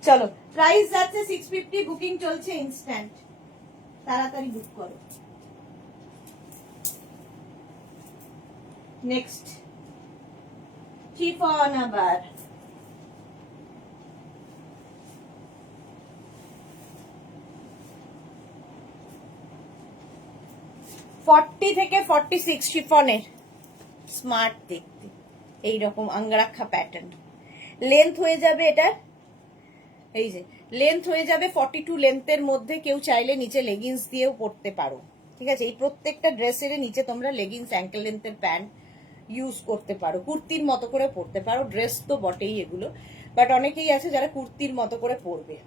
চলো, প্রাইস যাচ্ছে 650, বুকিং চলছে ইনস্ট্যান্ট, তাড়াতাড়ি বুক করো। নেক্সট শিফন আবার। ফর্টি থেকে 46 শিফনের, স্মার্ট দেখতে, এইরকম আঙ্গারাক্ষা প্যাটার্ন। লেন্থ হয়ে যাবে এটার, এই যে লেন্থ হয়ে যাবে 42 লেন্থের মধ্যে। কেউ চাইলে নিচে লেগিংস দিয়েও পরতে পারো, ঠিক আছে। এই প্রত্যেকটা ড্রেসের নিচে তোমরা লেগিংস, অ্যাঙ্কেল লেন্থের প্যান্ট ইউজ করতে পারো, কুর্তির মতো করে পরতে পারো। ড্রেস তো বটেই এগুলো, বাট অনেকেই আছে যারা কুর্তির মতো করে পরবে।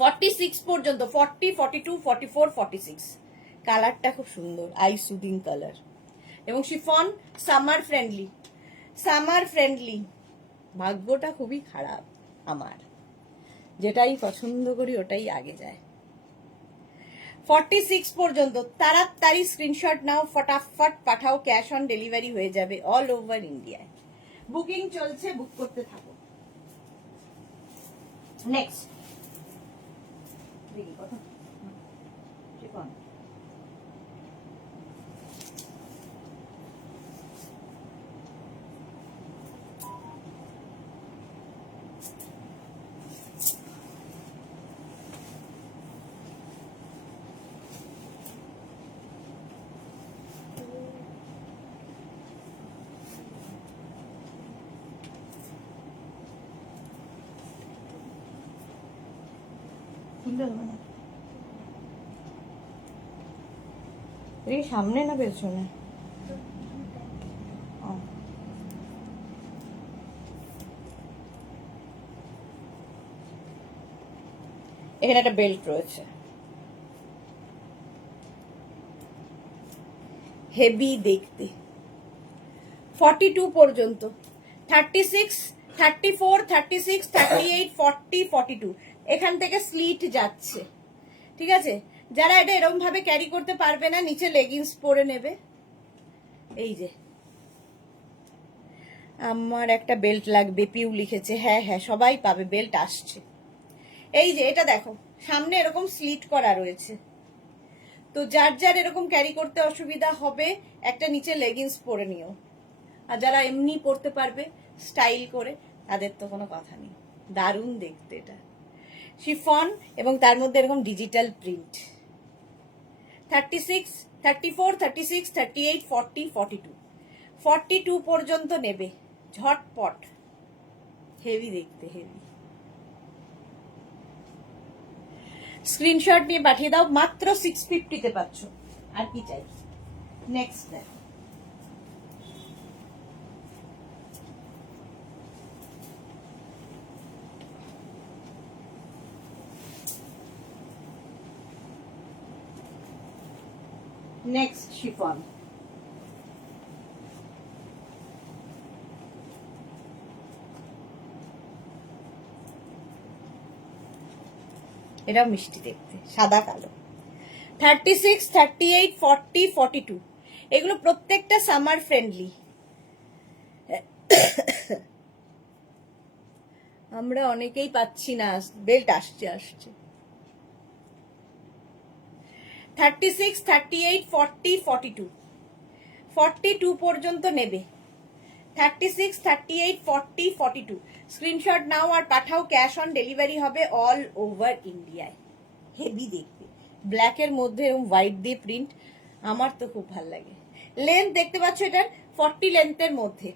(46) পর্যন্ত, 40, 42, 44, 46। কালারটা খুব সুন্দর, আই সুদিং কালার, এবং chiffon summer friendly. Summer friendly. ভাগ্যটা খুবই খারাপ আমার, যেটাই পছন্দ করি ওটাই আগে যায়। 46 পর্যন্ত, তাড়াতাড়ি স্ক্রিনশট নাও, ফটাফট পাঠাও, ক্যাশ অন ডেলিভারি হয়ে যাবে অল ওভার ইন্ডিয়ায়। বুকিং চলছে, বুক করতে থাকো। নেক্সট দেখি কথা শিফন। এই সামনে না পেছনে? এখানে একটা বেল্ট রয়েছে, হেভি দেখতে। 42 পর্যন্ত, 36, 34, 36, 38, 40, 42। এখান থেকে স্লিট যাচ্ছে, ঠিক আছে। যারা এটা এরকম ভাবে ক্যারি করতে পারবে না নিচে লেগিংস পরে নেবে। এই যে আমার একটা বেল্ট লাগবে, পিউ লিখেছে। হ্যাঁ হ্যাঁ, সবাই পাবে, বেল্ট আসছে। এই যে এটা দেখো, সামনে এরকম স্লিট করা রয়েছে, তো যার যার এরকম ক্যারি করতে অসুবিধা হবে একটা নিচে লেগিংস পরে নিও। আর যারা এমনি পরতে পারবে স্টাইল করে, তাদের তো কোনো কথা নেই। দারুণ দেখতে এটা, শিফন এবং তার মধ্যে এরকম ডিজিটাল প্রিন্ট। 36, 34, 36, 38, 40, 42, 42 পর্যন্ত নেবে ঝটপট। হেভি দেখতে, হেভি। স্ক্রিনশট নিয়ে পাঠিয়ে দাও, মাত্র 650-তে পাচ্ছ। আর কি চাই? নেক্সট দেখো, নেক্সট শিফন। এটা মিষ্টি দেখতে, সাদা কালো। 36, 38, 40, 42, এগুলো প্রত্যেকটা সামার ফ্রেন্ডলি। আমরা অনেকেই পাচ্ছি না, বেল্ট আসছে আসছে। 36, 38, 40, 42, 42 পর্যন্ত নেবে। 36, 38, 40, 42 স্ক্রিনশট নাও আর পাঠাও। ক্যাশ অন ডেলিভারি হবে অল ওভার ইন্ডিয়ায়। হেভি দেখতে, ব্ল্যাকের মধ্যে এবং হোয়াইট দিয়ে প্রিন্ট, আমার তো খুব ভালো লাগে। লেন্থ দেখতে পাচ্ছ এটার 40 লেন্থের মধ্যে,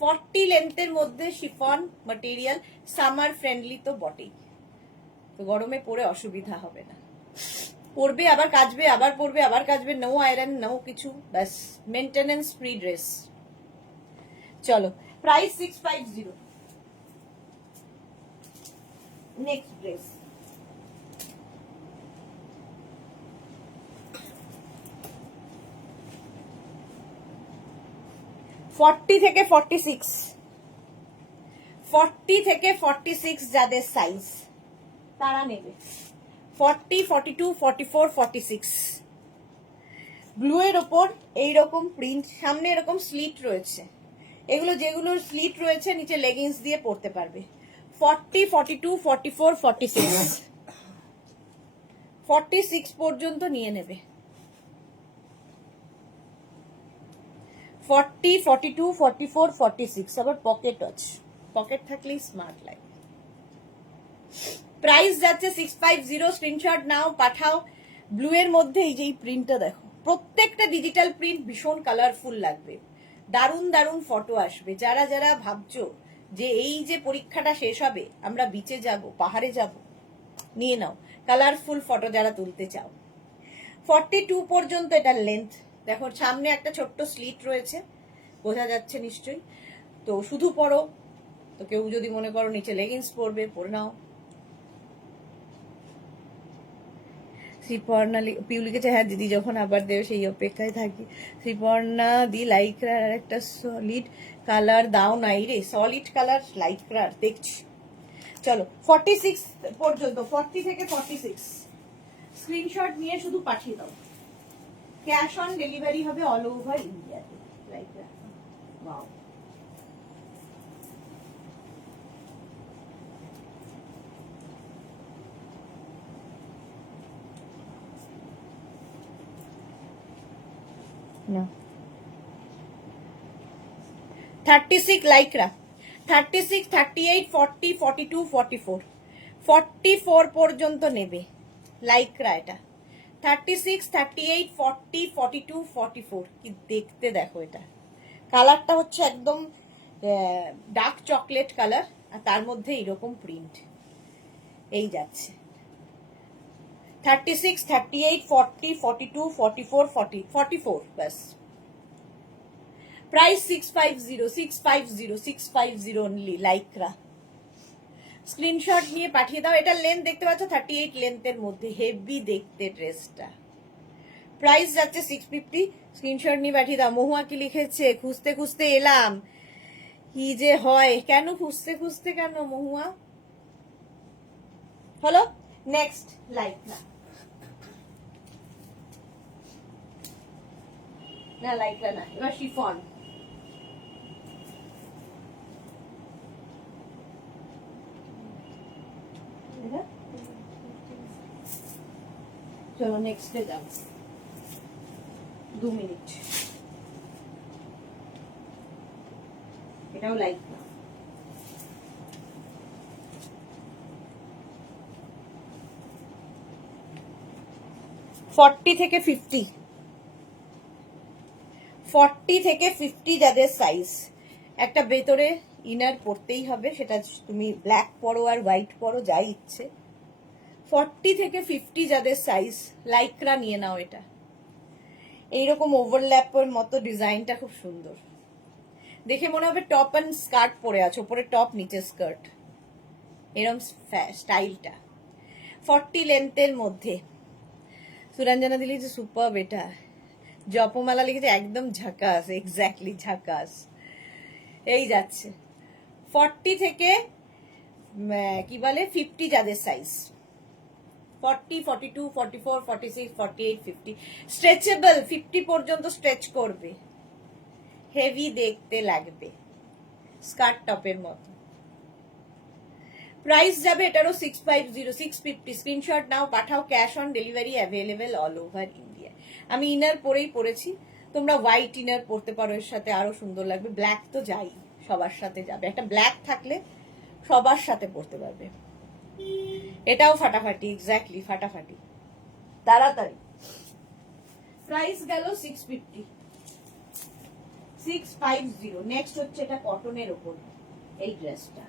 40 লেন্থের মধ্যে শিফন ম্যাটেরিয়াল, সামার ফ্রেন্ডলি তো বটেই, তো গরমে পরে অসুবিধা হবে না। পরবে আবার কাচবে, আবার পরবে আবার কাচবে, নো আয়রন নো কিছু, ব্যাস মেনটেনেন্স ফ্রি ড্রেস। চলো, প্রাইস 650। নেক্সট ড্রেস, ফর্টি থেকে 46, 40 থেকে 46 যাদের সাইজ তারা নেবে। 40, 42, 44, 46 ব্লু এর ওপর এইরকম প্রিন্ট, সামনে এরকম স্লিট রয়েছে। এগুলো যেগুলোর স্লিট রয়েছে নিচে লেগিংস দিয়ে পরতে পারবে। 40, 42, 44, 46, 46 পর্যন্ত নিয়ে নেবে। 40, 42, 44, 46 আবার পকেট আছে, পকেট থাকলেই স্মার্ট লাগে। প্রাইস যাচ্ছে 650। স্ক্রিনশট নাও পাঠাও। ব্লু এর মধ্যে এই যে এই প্রিন্টটা দেখো, প্রত্যেকটা ডিজিটাল প্রিন্ট ভীষণ কালারফুল লাগবে, দারুণ দারুণ ফটো আসবে। যারা যারা ভাবছো যে এই যে পরীক্ষাটা শেষ হবে আমরা বিচে যাব, পাহাড়ে যাব, নিয়ে নাও কালারফুল ফটো যারা তুলতে চাও। 42 পর্যন্ত এটা লেন্থ দেখো, সামনে একটা ছোট্ট স্লিট রয়েছে, বোঝা যাচ্ছে নিশ্চয়ই। তো শুধু পরো, তো কেউ যদি মনে করো নিচে লেগিংস পরবে, পরে নাও। শ্রীপর্ণা পিউ লিখেছে, হ্যাঁ দিদি যখন আবার দেবে সেই অপেক্ষায় থাকি। শ্রীপর্ণা দি লাইট আর একটা সলিড কালার দাও নাই রে, সলিড কালার লাইট কালার দেখছি। চলো 46 পর্যন্ত, 40 থেকে 46 স্ক্রিনশট নিয়ে শুধু পাঠিয়ে দাও। ক্যাশ অন ডেলিভারি হবে অল ওভার ইন্ডিয়াতে। Like that, wow. No. 36 লাইকরা, 36, 38, 40, 42, 44, 44 পর্যন্ত নেবে লাইকরা এটা। 36, 38, 40, 42, 44 কি দেখতে দেখো, এটা কালারটা হচ্ছে একদম ডার্ক চকলেট কালার, আর তার মধ্যে এরকম প্রিন্ট। এই যাচ্ছে 36, 38, 40, 42, 44, 40, 44 ব্যাস। Price 650, 650, 650 only লাইকরা। স্ক্রিনশট নিয়ে পাঠিয়ে দাও। এটা লেন্থ দেখতে পাচ্ছ 38 লেন্থের মধ্যে, হেভি দেখতে ড্রেসটা। প্রাইস যাচ্ছে 650। স্ক্রিনশট নিয়ে পাঠিয়ে দাও। মহুয়া কি লিখেছে, খুঁজতে খুঁজতে এলাম, কি যে হয়, কেন খুঁজতে খুঁজতে কেন মহুয়া? হলো নেক্সট লাইকরা। না লাইকরা না, এবার শিফন। চলো নেক্সটে যাব, 2 মিনিট। এটাও লাইক না। ফর্টি থেকে 50 যাদের সাইজ, একটা ভেতরে ইনার পরতেই হবে, সেটা তুমি ব্ল্যাক পরো আর হোয়াইট পরো, যাই ইচ্ছে। 40 থেকে 50 যাদের সাইজ, লাইকরা নিয়ে নাও। এটা এইরকম ওভারল্যাপের মতো ডিজাইনটা খুব সুন্দর, দেখে মনে হবে টপ অ্যান্ড স্কার্ট পরে আছে, ওপরে টপ নিচে স্কার্ট, এরকম স্টাইলটা। 40 লেন্থের মধ্যে। সুরঞ্জনা দিলি যে সুপার, এটা জপমালা লিখেছে একদম ঝাকাস, এক্স্যাক্টলি ঝাকাস। এই যাচ্ছে 40 থেকে কি বলে 50 যাদের সাইজ, 40, 42, 44, 46, 48, 50 স্ট্রেচেবল, 50 পর্যন্ত স্ট্রেচ করবে, হেভি দেখতে লাগবে, স্কার্ট টপের মতো। প্রাইস যাবে এটারও 650, 650। স্ক্রিনশট নাও, পাঠাও, cash on delivery available all over India. আমি ইনার পরেই পরেছি, তোমরা হোয়াইট ইনার পরতে পারো, এর সাথে আরো সুন্দর লাগবে। ব্ল্যাক তো যাই, সবার সাথে যাবে, একটা ব্ল্যাক থাকলে সবার সাথে পরতে পারবে। এটাও ফাটাফাটি, এক্স্যাক্টলি ফাটাফাটি, তাড়াতাড়ি। প্রাইস গেল 650, 650। নেক্সট হচ্ছে এটা কটনের ওপর, এই ড্রেসটা।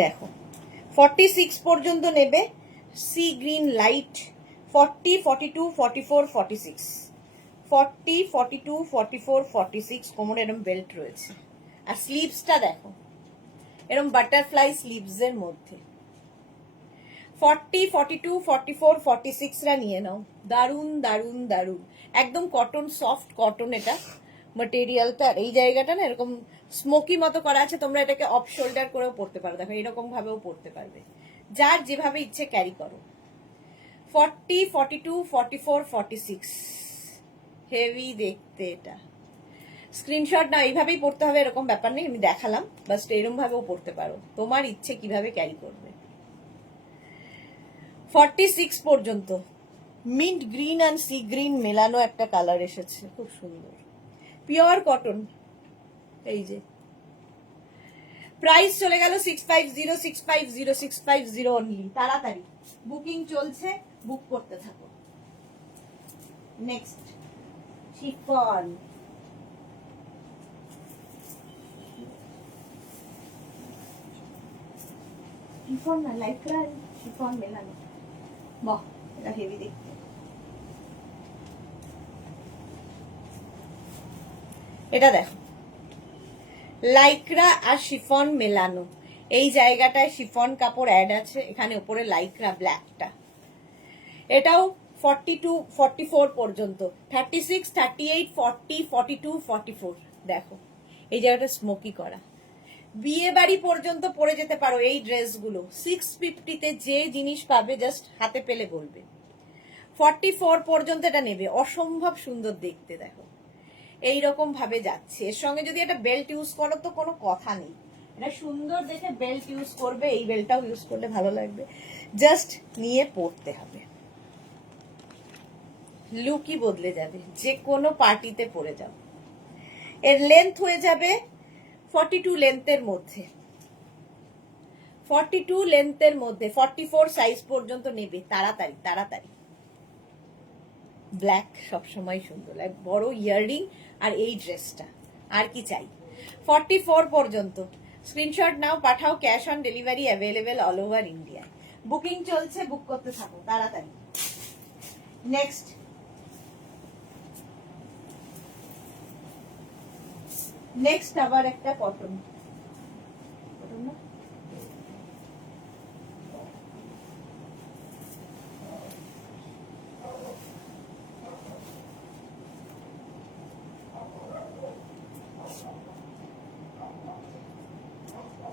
দেখো 46 পর্যন্ত নেবে, সি গ্রিন লাইট। 40, 42, 44, 46, 40, 42, 44, 46 কোমরে এরকম বেল্ট রয়েছে। আর স্লিভসটা দেখো, এরকম বাটারফ্লাই স্লিভস এর মধ্যে। 40, 42, 44, 46 রা নিয়ে নাও। দারুন দারুন দারুন, একদম কটন, সফট কটন এটা ম্যাটেরিয়ালটা। আর এই জায়গাটা না এরকম স্মোকি মতো করা আছে, তোমরা এটাকে অফ শোল্ডার করেও পরতে পারো, দেখো এরকম ভাবেও পরতে পারবে, যার যেভাবে ইচ্ছে ক্যারি করো। 40, 42, 44, 46 হেভি দেখতে এটা। স্ক্রিনশট না, এইভাবেই পড়তে হবে এরকম ব্যাপার নেই, আমি দেখালাম, বাস এরকম ভাবেও পড়তে পারো, তোমার ইচ্ছে কিভাবে ক্যারি করবে। 46 পর্যন্ত মিন্ট গ্রিন আর সি গ্রিন মেলানো একটা কালার এসেছে, খুব সুন্দর, পিওর কটন। এই যে প্রাইস চলে গেল 650, 650, 650 অনলি। তাড়াতাড়ি বুকিং চলছে, বুক করতে থাকো। নেক্সট শিফন, শিফন না লাইক্রা, শিফন মেলানো, বাহ এটা হেভি দেখতে। এটা দেখো লাইক্রা আর শিফন মেলানো, এই জায়গাটায় শিফন কাপড় অ্যাড আছে, এখানে উপরে লাইক্রা ব্ল্যাকটা। এটাও 42, 44 পর্যন্ত, 36, 38, 40, 42, 44 দেখো এই জায়গাটা স্মোকি করা। বিয়ে বাড়ি পর্যন্ত পরে যেতে পারো এই ড্রেসগুলো। 650-তে যে জিনিস পাবে জাস্ট হাতে পেলে বলবে। 44 পর্যন্ত এটা নেবে, অসম্ভব সুন্দর দেখতে, দেখো এইরকম ভাবে যাচ্ছে। এর সঙ্গে যদি একটা বেল্ট ইউজ করো তো কোনো কথা নেই, এটা সুন্দর দেখে বেল্ট ইউজ করবে, এই বেল্টটাও ইউজ করলে ভালো লাগবে, জাস্ট নিয়ে পরতে হবে, লুকই বদলে যাবে, যে কোনো পার্টিতে পরে যাও। এর লেন্থ হয়ে যাবে 42 লেন্থের মধ্যে, 42 লেন্থের মধ্যে। 44 সাইজ পর্যন্ত নেবে, তাড়াতাড়ি তাড়াতাড়ি। ব্ল্যাক সবসময় সুন্দর লাগে, বড় ইয়াররিং আর এই ড্রেসটা, আর কি চাই। 44 পর্যন্ত স্ক্রিনশট নাও, পাঠাও, cash on delivery available all over India. Booking চলছে, বুক করতে থাকো তাড়াতাড়ি। নেক্সট নেক্সট আবার একটা কটন,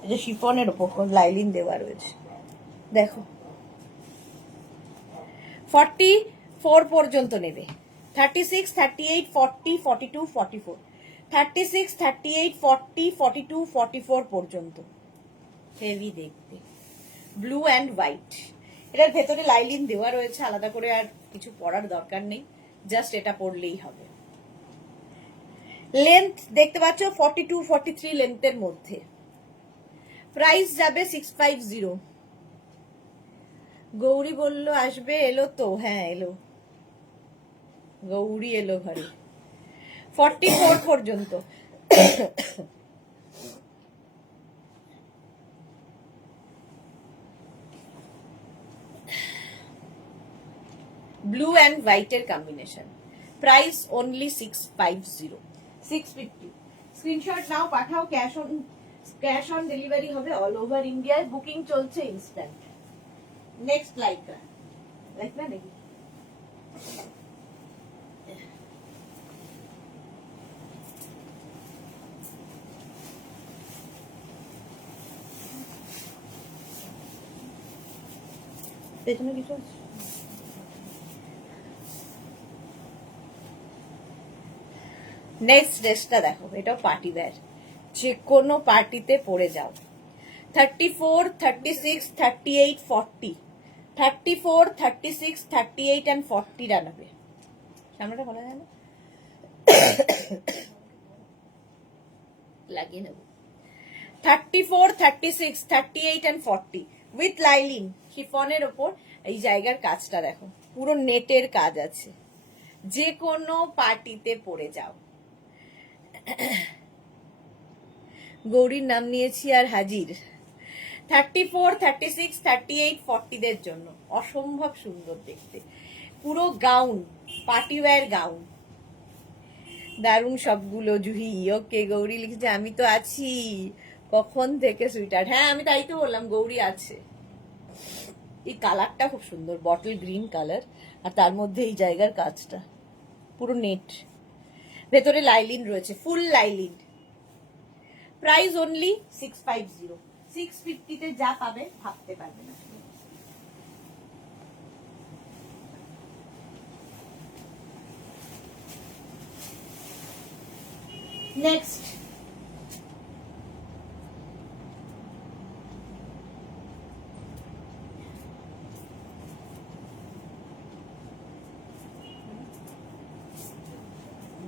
এই যে শিফনের ওপর লাইলিন দেওয়া রয়েছে, দেখো 44 পর্যন্ত নেবে। 36, 38, 40, 42, 44, 36, 38, 40, 42, 44 পর্যন্ত। হেভি দেখতে, ব্লু অ্যান্ড হোয়াইট। এটার ভেতরে লাইলিন দেওয়া রয়েছে, আলাদা করে আর কিছু পরার দরকার নেই, জাস্ট এটা পরলেই হবে। লেন্থ দেখতে পাচ্ছ 42, 43 লেন্থের মধ্যে। প্রাইস যাবে 650। গৌরী বলল আসবে, এলো তো? হ্যাঁ এলো, গৌরী এলো ঘরে। 44 পর্যন্ত। ব্লু অ্যান্ড হোয়াইটের কম্বিনেশন। Price only 650, 650। স্ক্রিনশট নাও, পাঠাও। ক্যাশ অন ডেলিভারি হবে অল ওভার ইন্ডিয়ায়, বুকিং চলছে ইনস্ট্যান্ট। নেক্সট লাইকরা নাকি? পেছনে কিছু আছে? নেক্সট ড্রেসটা দেখো, এটাও পার্টি ওয়্যার, যে কোনো পার্টিতে পরে যাও। 34, 36, 38, 40, 34, 36, 38 and 40 রানাবে। সামনেটা বলা যায় না, লাগিয়ে নেব। 34, 36, 38 and 40 উইথ লাইলিন শিফনের ওপর। এই জায়গার কাজটা দেখো, পুরো নেটের কাজ আছে, যে কোনো পার্টিতে পরে যাও। গৌরীর নাম নিয়েছি আর হাজির। 34, 36, 38, 40 দের জন্য অসম্ভব সুন্দর দেখতে, পুরো গাউন, পার্টি ওয়্যার গাউন, দারুণ সবগুলো। জুহি ওকে, গৌরী লিখেছে আমি তো আছি কখন থেকে সুইটার। হ্যাঁ আমি তাই তো বললাম, গৌরী আছে। এই কালারটা খুব সুন্দর, বটল গ্রিন কালার, আর তার মধ্যে এই জায়গার কাজটা পুরো নেট, ভেতরে লাইলিন রয়েছে, ফুল লাইলিন। প্রাইস অনলি 650, 650 তে যা পাবে ভাবতে পারবে না। নেক্সট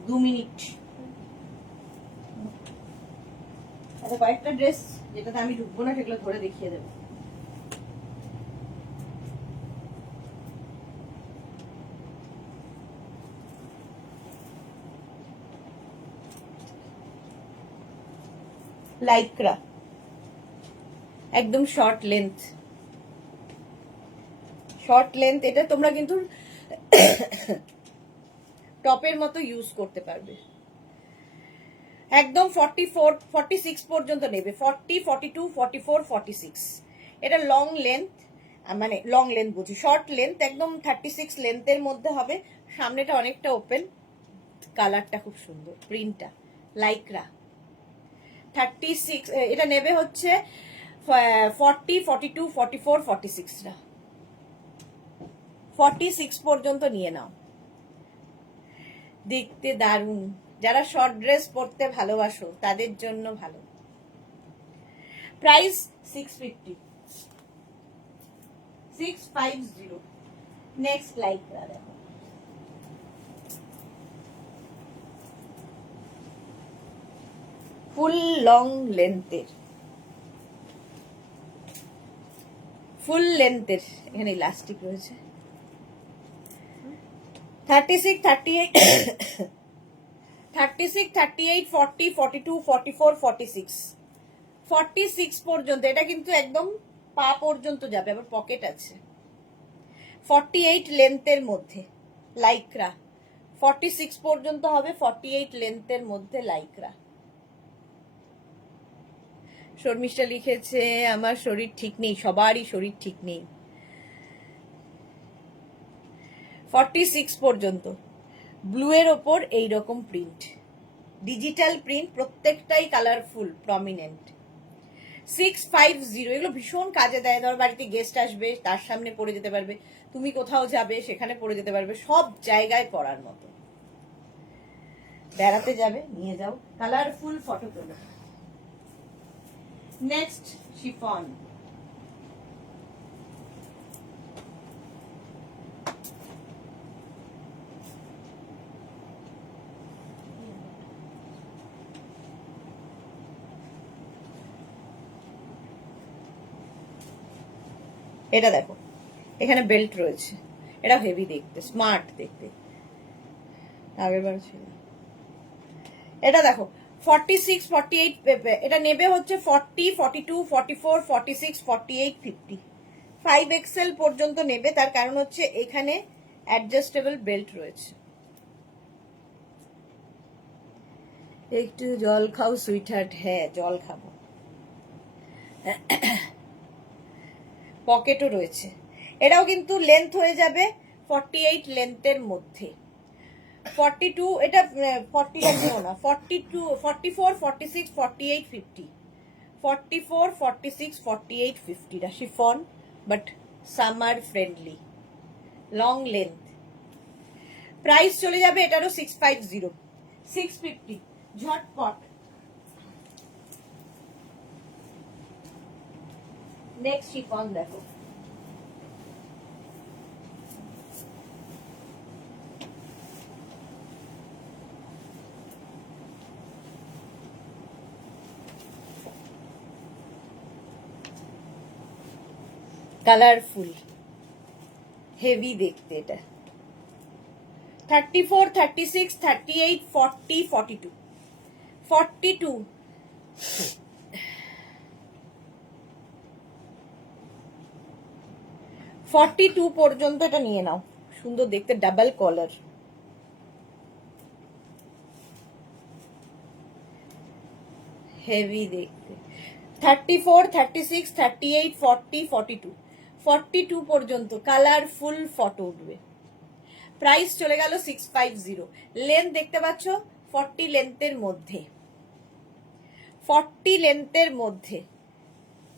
দু মিনিট, কয়েকটা ড্রেস যেটাতে আমি ঢুকবো না সেগুলো ধরে দেখিয়ে দেবো। লাইক্রা, একদম শর্ট লেন্থ, শর্ট লেন্থ। এটা তোমরা কিন্তু টপের মতো ইউজ করতে পারবে। একদম 44, 46 পর্যন্ত নেবে, 40, 42, 44, 46। এটা লং লেন্থ, মানে লং লেন্থ বুঝি, শর্ট লেন্থ, একদম 36 লেন্থের মধ্যে হবে। সামনেটা অনেকটা ওপেন, কালারটা খুব সুন্দর, প্রিন্টটা লাইক্রা। 36 এটা নেবে হচ্ছে 40, 42, 44, 46 টা, 46 পর্যন্ত নিয়ে নাও। দেখতে দারুণ, যারা শর্ট ড্রেস পরতে ভালোবাসো তাদের জন্য ভালো। প্রাইস 650, 650। নেক্সট লাইক্রা দেখো, ফুল লং লেন্থের, ফুল লেন্থের, এখানে ইলাস্টিক রয়েছে। 36, 38, 36, 38, 40, 42, 44, 46, 46 পর্যন্ত। এটা কিন্তু একদম পা পর্যন্ত যাবে, আবার পকেট আছে। 48 লেন্থের মধ্যে লাইক্রা, 46 পর্যন্ত হবে, 48 লেন্থের মধ্যে লাইক্রা। শর্মিষ্ঠা লিখেছে আমার শরীর ঠিক নেই, সবারই শরীর ঠিক নেই। 46 পর্যন্ত ব্লু এর ওপর এইরকম প্রিন্ট, ডিজিটাল প্রিন্ট, প্রত্যেকটাই কালারফুল, প্রমিনেন্ট। 650, এগুলো ভীষণ কাজে দেয়। ধর বাড়িতে গেস্ট আসবে, তার সামনে পরে যেতে পারবে, তুমি কোথাও যাবে সেখানে পরে যেতে পারবে, সব জায়গায় পরার মতো। বেড়াতে যাবে নিয়ে যাও, কালারফুল ফটো তোলো। নেক্সট শিফন, এটা দেখো, এখানে বেল্ট রয়েছে, এটা হেভি দেখতে, স্মার্ট দেখতে। আগের বার ছিল এটা দেখো 46, 48, এটা নেবে হচ্ছে 40, 42, 44, 46, 48, 50, 5XL পর্যন্ত নেবে। তার কারণ হচ্ছে এখানে অ্যাডজাস্টেবল বেল্ট রয়েছে। একটু জল খাও সুইটহার্ট। হ্যাঁ জল খাবো। পকেটও রয়েছে। এটাও কিন্তু লেন্থ হয়ে যাবে 48 লেন্থের মধ্যে। 42, এটা 40 লাগবেও না, 42, 44, 46, 48, 50, 44, 46, 48, 50 টা chiffon, but summer friendly, long length. Price চলে যাবে এটারও 650, 650 ঝটপট। নেক্সট শিফন দেখো, কালারফুল হেভি দেখতে। এটা 34, 36, 38, 40, 42, 42, 42 পর্যন্ত এটা নিয়ে নাও। সুন্দর দেখতে, ডাবল কলার, হেভি দেখতে। 34, 36, 38, 40, 42, 42 পর্যন্ত কালারফুল ফটো উঠবে। প্রাইস চলে গেল 650। লেন্থ দেখতে পাচ্ছ 40 লেন্থের মধ্যে, 40 লেন্থের মধ্যে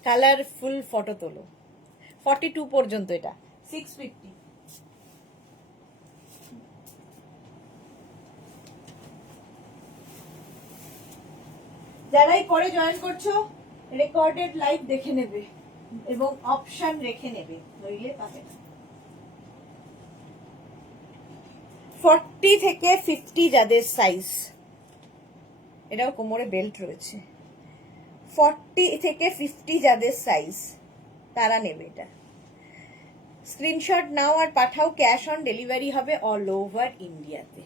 কালারফুল ফটো তোলো। 42 পর্যন্ত এটা 650। যারাই পরে জয়েন করছো রেকর্ডেড লাইভ দেখে নেবে এবং অপশন রেখে নেবে, নইলে পাবে না। 40 থেকে 50 যাদের সাইজ, এটাও কোমরে বেল্ট রয়েছে। 40 থেকে 50 যাদের সাইজ তারা নেবে এটা। স্ক্রিনশট নাও আর পাঠাও, ক্যাশ অন ডেলিভারি হবে অল ওভার ইন্ডিয়াতে।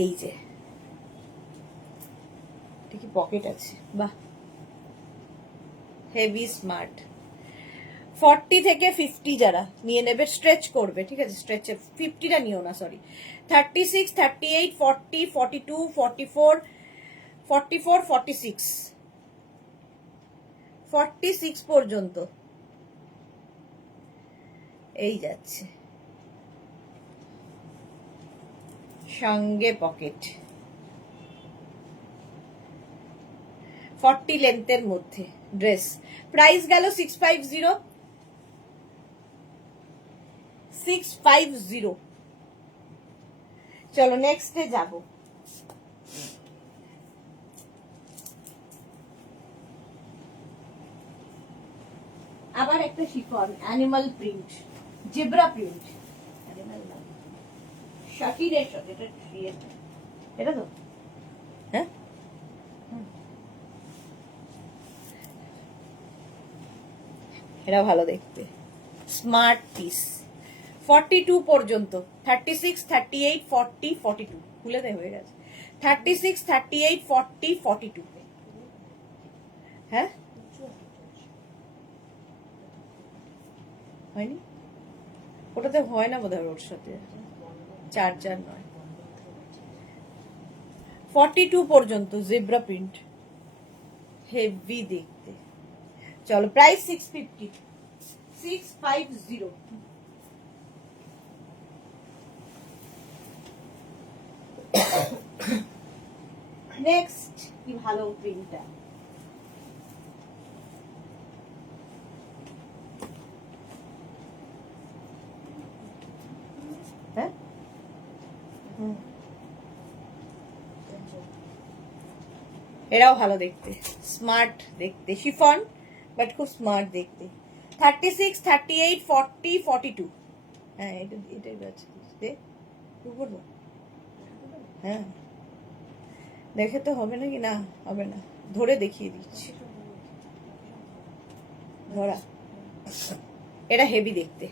এই যে কি পকেট আছে, বাহ হেভি স্মার্ট। 40 থেকে 50 যারা নিয়ে নেবে, স্ট্রেচ করবে, ঠিক আছে, স্ট্রেচে 50টা নিও না, সরি। 36, 38, 40, 42, 44, 44, 46, 46 পর্যন্ত এই যাচ্ছে, সঙ্গে পকেট, 40 লেন্থের মধ্যে ড্রেস। প্রাইস গেল 650, 650। চলো নেক্সটে যাব। আবার একটা chiffon, animal print, zebra print, শাকিরের সাথে এটা তো, হ্যাঁ এটা ভালো দেখতে, স্মার্ট পিস। 42 পর্যন্ত, 36, 38, 40, 42 খুলে দে, হয়ে গেছে। 36, 38, 40, 42, হ্যাঁ হয়নি, ওটাতে হয় না বোধহয়, ওর সাথে চার্জার নয়। 42 পর্যন্ত জেব্রা প্রিন্ট, হেভি দেখতে। চলো প্রাইস 650, 650। নেক্সট কি ভালো প্রিন্টটা, হ্যাঁ এরাও ভালো দেখতে, স্মার্ট দেখতে, শিফন বাট খুব স্মার্ট দেখতে। 36, 38, 40, 42। হ্যাঁ এটাই আছে, হ্যাঁ দেখে তো হবে নাকি, না হবে না, ধরে দেখিয়ে দিচ্ছি, ধরা। এটা হেভি দেখতে,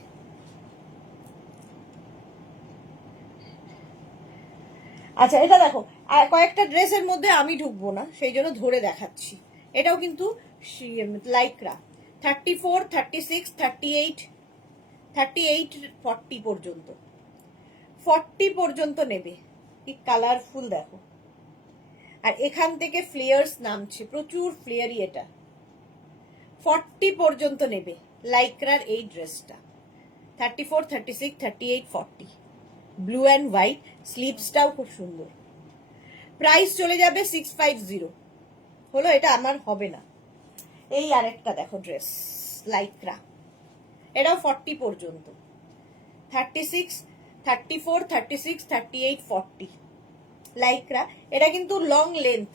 আচ্ছা এটা দেখো, কয়েকটা ড্রেসের মধ্যে আমি ঢুকবো না, সেই জন্য ধরে দেখাচ্ছি। এটাও কিন্তু লাইকরা, 34, 36, 38, 38, 40 পর্যন্ত, 40 পর্যন্ত নেবে। কি কালারফুল দেখো, আর এখান থেকে ফ্লেয়ার্স নামছে, প্রচুর ফ্লেয়ারই এটা। 40 পর্যন্ত নেবে লাইক্রার এই ড্রেসটা, 34, 36, 38, 40, ব্লু অ্যান্ড হোয়াইট, স্লিভসটাও খুব সুন্দর। প্রাইস চলে যাবে 650। হলো, এটা আমার হবে না। এই আরেকটা দেখো ড্রেস, লাইক্রা, এটাও 40 পর্যন্ত, 36, 34, 36, 38, 40, লাইক্রা। এটা কিন্তু লং লেন্থ,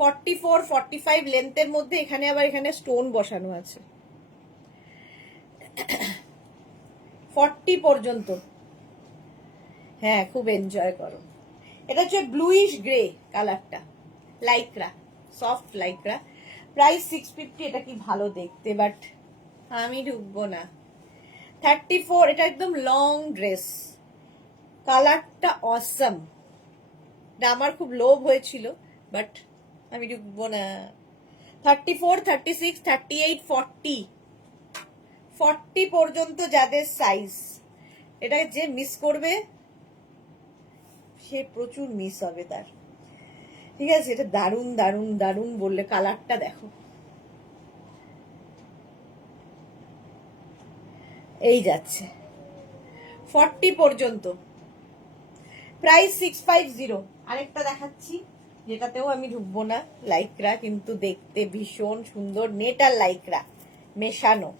44, 45 লেন্থের মধ্যে, এখানে আবার এখানে স্টোন বসানো আছে। 40 পর্যন্ত, হ্যাঁ খুব এনজয় করো। এটা হচ্ছে ব্লুইশ গ্রে কালারটা, লাইক্রা, সফট লাইক্রা। প্রাইস 650। এটা কি ভালো দেখতে, বাট আমি ঢুকবো না। 34, এটা একদম লং ড্রেস, কালারটা অসম, এটা আমার খুব লোভ হয়েছিল, বাট আমি ঢুকবো না। 34, 36, 38, 40, 40 পর্যন্ত যাদের সাইজ, এটা যে মিস করবে সে প্রচুর মিস হবে তার। ঠিক আছে, এটা দারুণ দারুণ দারুণ বললে, কালারটা দেখো, এই যাচ্ছে 40 পর্যন্ত, প্রাইস 650। আরেকটা দেখাচ্ছি, যেটাতেও আমি ঢুকবো না, লাইক্রা, কিন্তু দেখতে ভীষণ সুন্দর, নেট আর লাইক্রা মেশানো,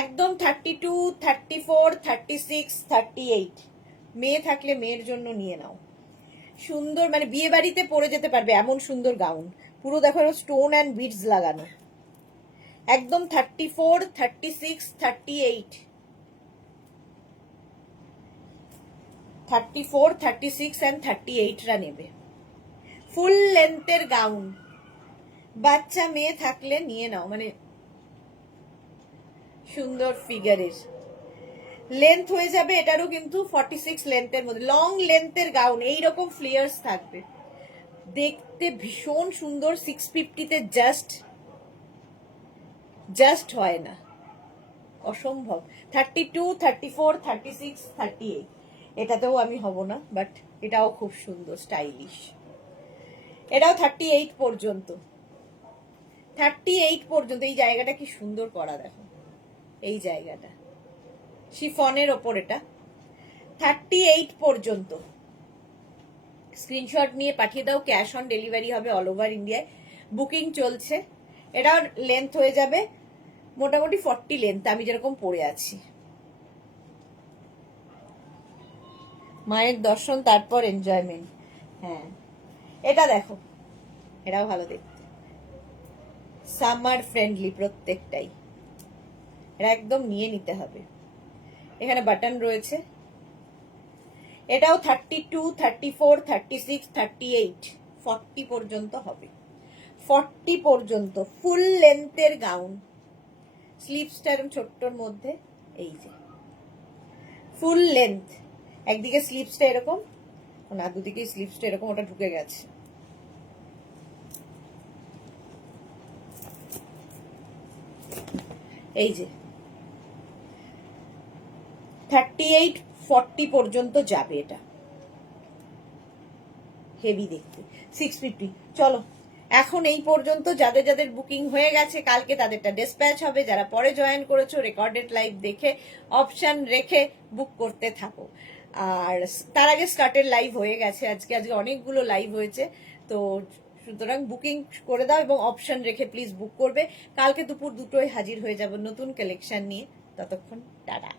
একদম 32, 34, 36, 38। মেয়ে থাকলে মেয়ের জন্য নিয়ে নাও, সুন্দর, মানে বিয়ে বাড়িতে পরে যেতে পারবে এমন সুন্দর গাউন, পুরো দেখো স্টোন অ্যান্ড বিডস লাগানো, একদম 34, 36, 38, 34, 36 অ্যান্ড 38 রা নেবে। ফুল লেন্থের গাউন, বাচ্চা মেয়ে থাকলে নিয়ে নাও, মানে সুন্দর ফিগারের, লেন্থ হয়ে যাবে এটারও কিন্তু 46 লেন্থের মধ্যে, লং লেন্থের গাউন, এইরকম ফ্লেয়ার্স থাকবে, দেখতে ভীষণ সুন্দর। 650-তে জাস্ট হয় না, অসম্ভব। 32, 34, 36, 38, এটাতেও আমি হব না, বাট এটাও খুব সুন্দর স্টাইলিশ। এটাও 38 পর্যন্ত, 38 পর্যন্ত। এই জায়গাটা কি সুন্দর করা দেখো, এই জায়গাটা শিফনের ওপর, এটা 38 পর্যন্ত। স্ক্রিনশট নিয়ে পাঠিয়ে দাও, ক্যাশ অন ডেলিভারি হবে অল ওভার ইন্ডিয়ায়, বুকিং চলছে। এটাও লেন্থ হয়ে যাবে মোটামুটি 40 লেন্থ, আমি যেরকম পরে আছি। মায়ের দর্শন তারপর এনজয়মেন্ট। হ্যাঁ এটা দেখো, এটাও ভালো দেখতে, সামার ফ্রেন্ডলি প্রত্যেকটাই, এটা একদম নিয়ে নিতে হবে। এখানে বাটন রয়েছে, এটাও 32, 34, 36, 38, 40 পর্যন্ত হবে, 40 পর্যন্ত ফুল লেন্থের গাউন, স্লিভসটা এরকম ছোট্টর মধ্যে, এই যে ফুল লেন্থ, একদিকে স্লিভসটা এরকম, না দুদিকে স্লিভসটা এরকম, ওটা ঢুকে গেছে। এই যে 38, 40 পর্যন্ত যাবে, এটা হেভি দেখতে, 650। চলো এখন এই পর্যন্ত, যাদের যাদের বুকিং হয়ে গেছে কালকে তাদেরটা ডিসপ্যাচ হবে, যারা পরে জয়েন করেছো রেকর্ডেড লাইভ দেখে অপশন রেখে বুক করতে থাকো। আর তার আগে স্টার্টের লাইভ হয়ে গেছে, আজকে অনেকগুলো লাইভ হয়েছে, তো সুতরাং বুকিং করে দাও এবং অপশন রেখে প্লিজ বুক করবে। কালকে দুপুর 2টোয় হাজির হয়ে যাব নতুন কালেকশন নিয়ে। ততক্ষণ টাটা।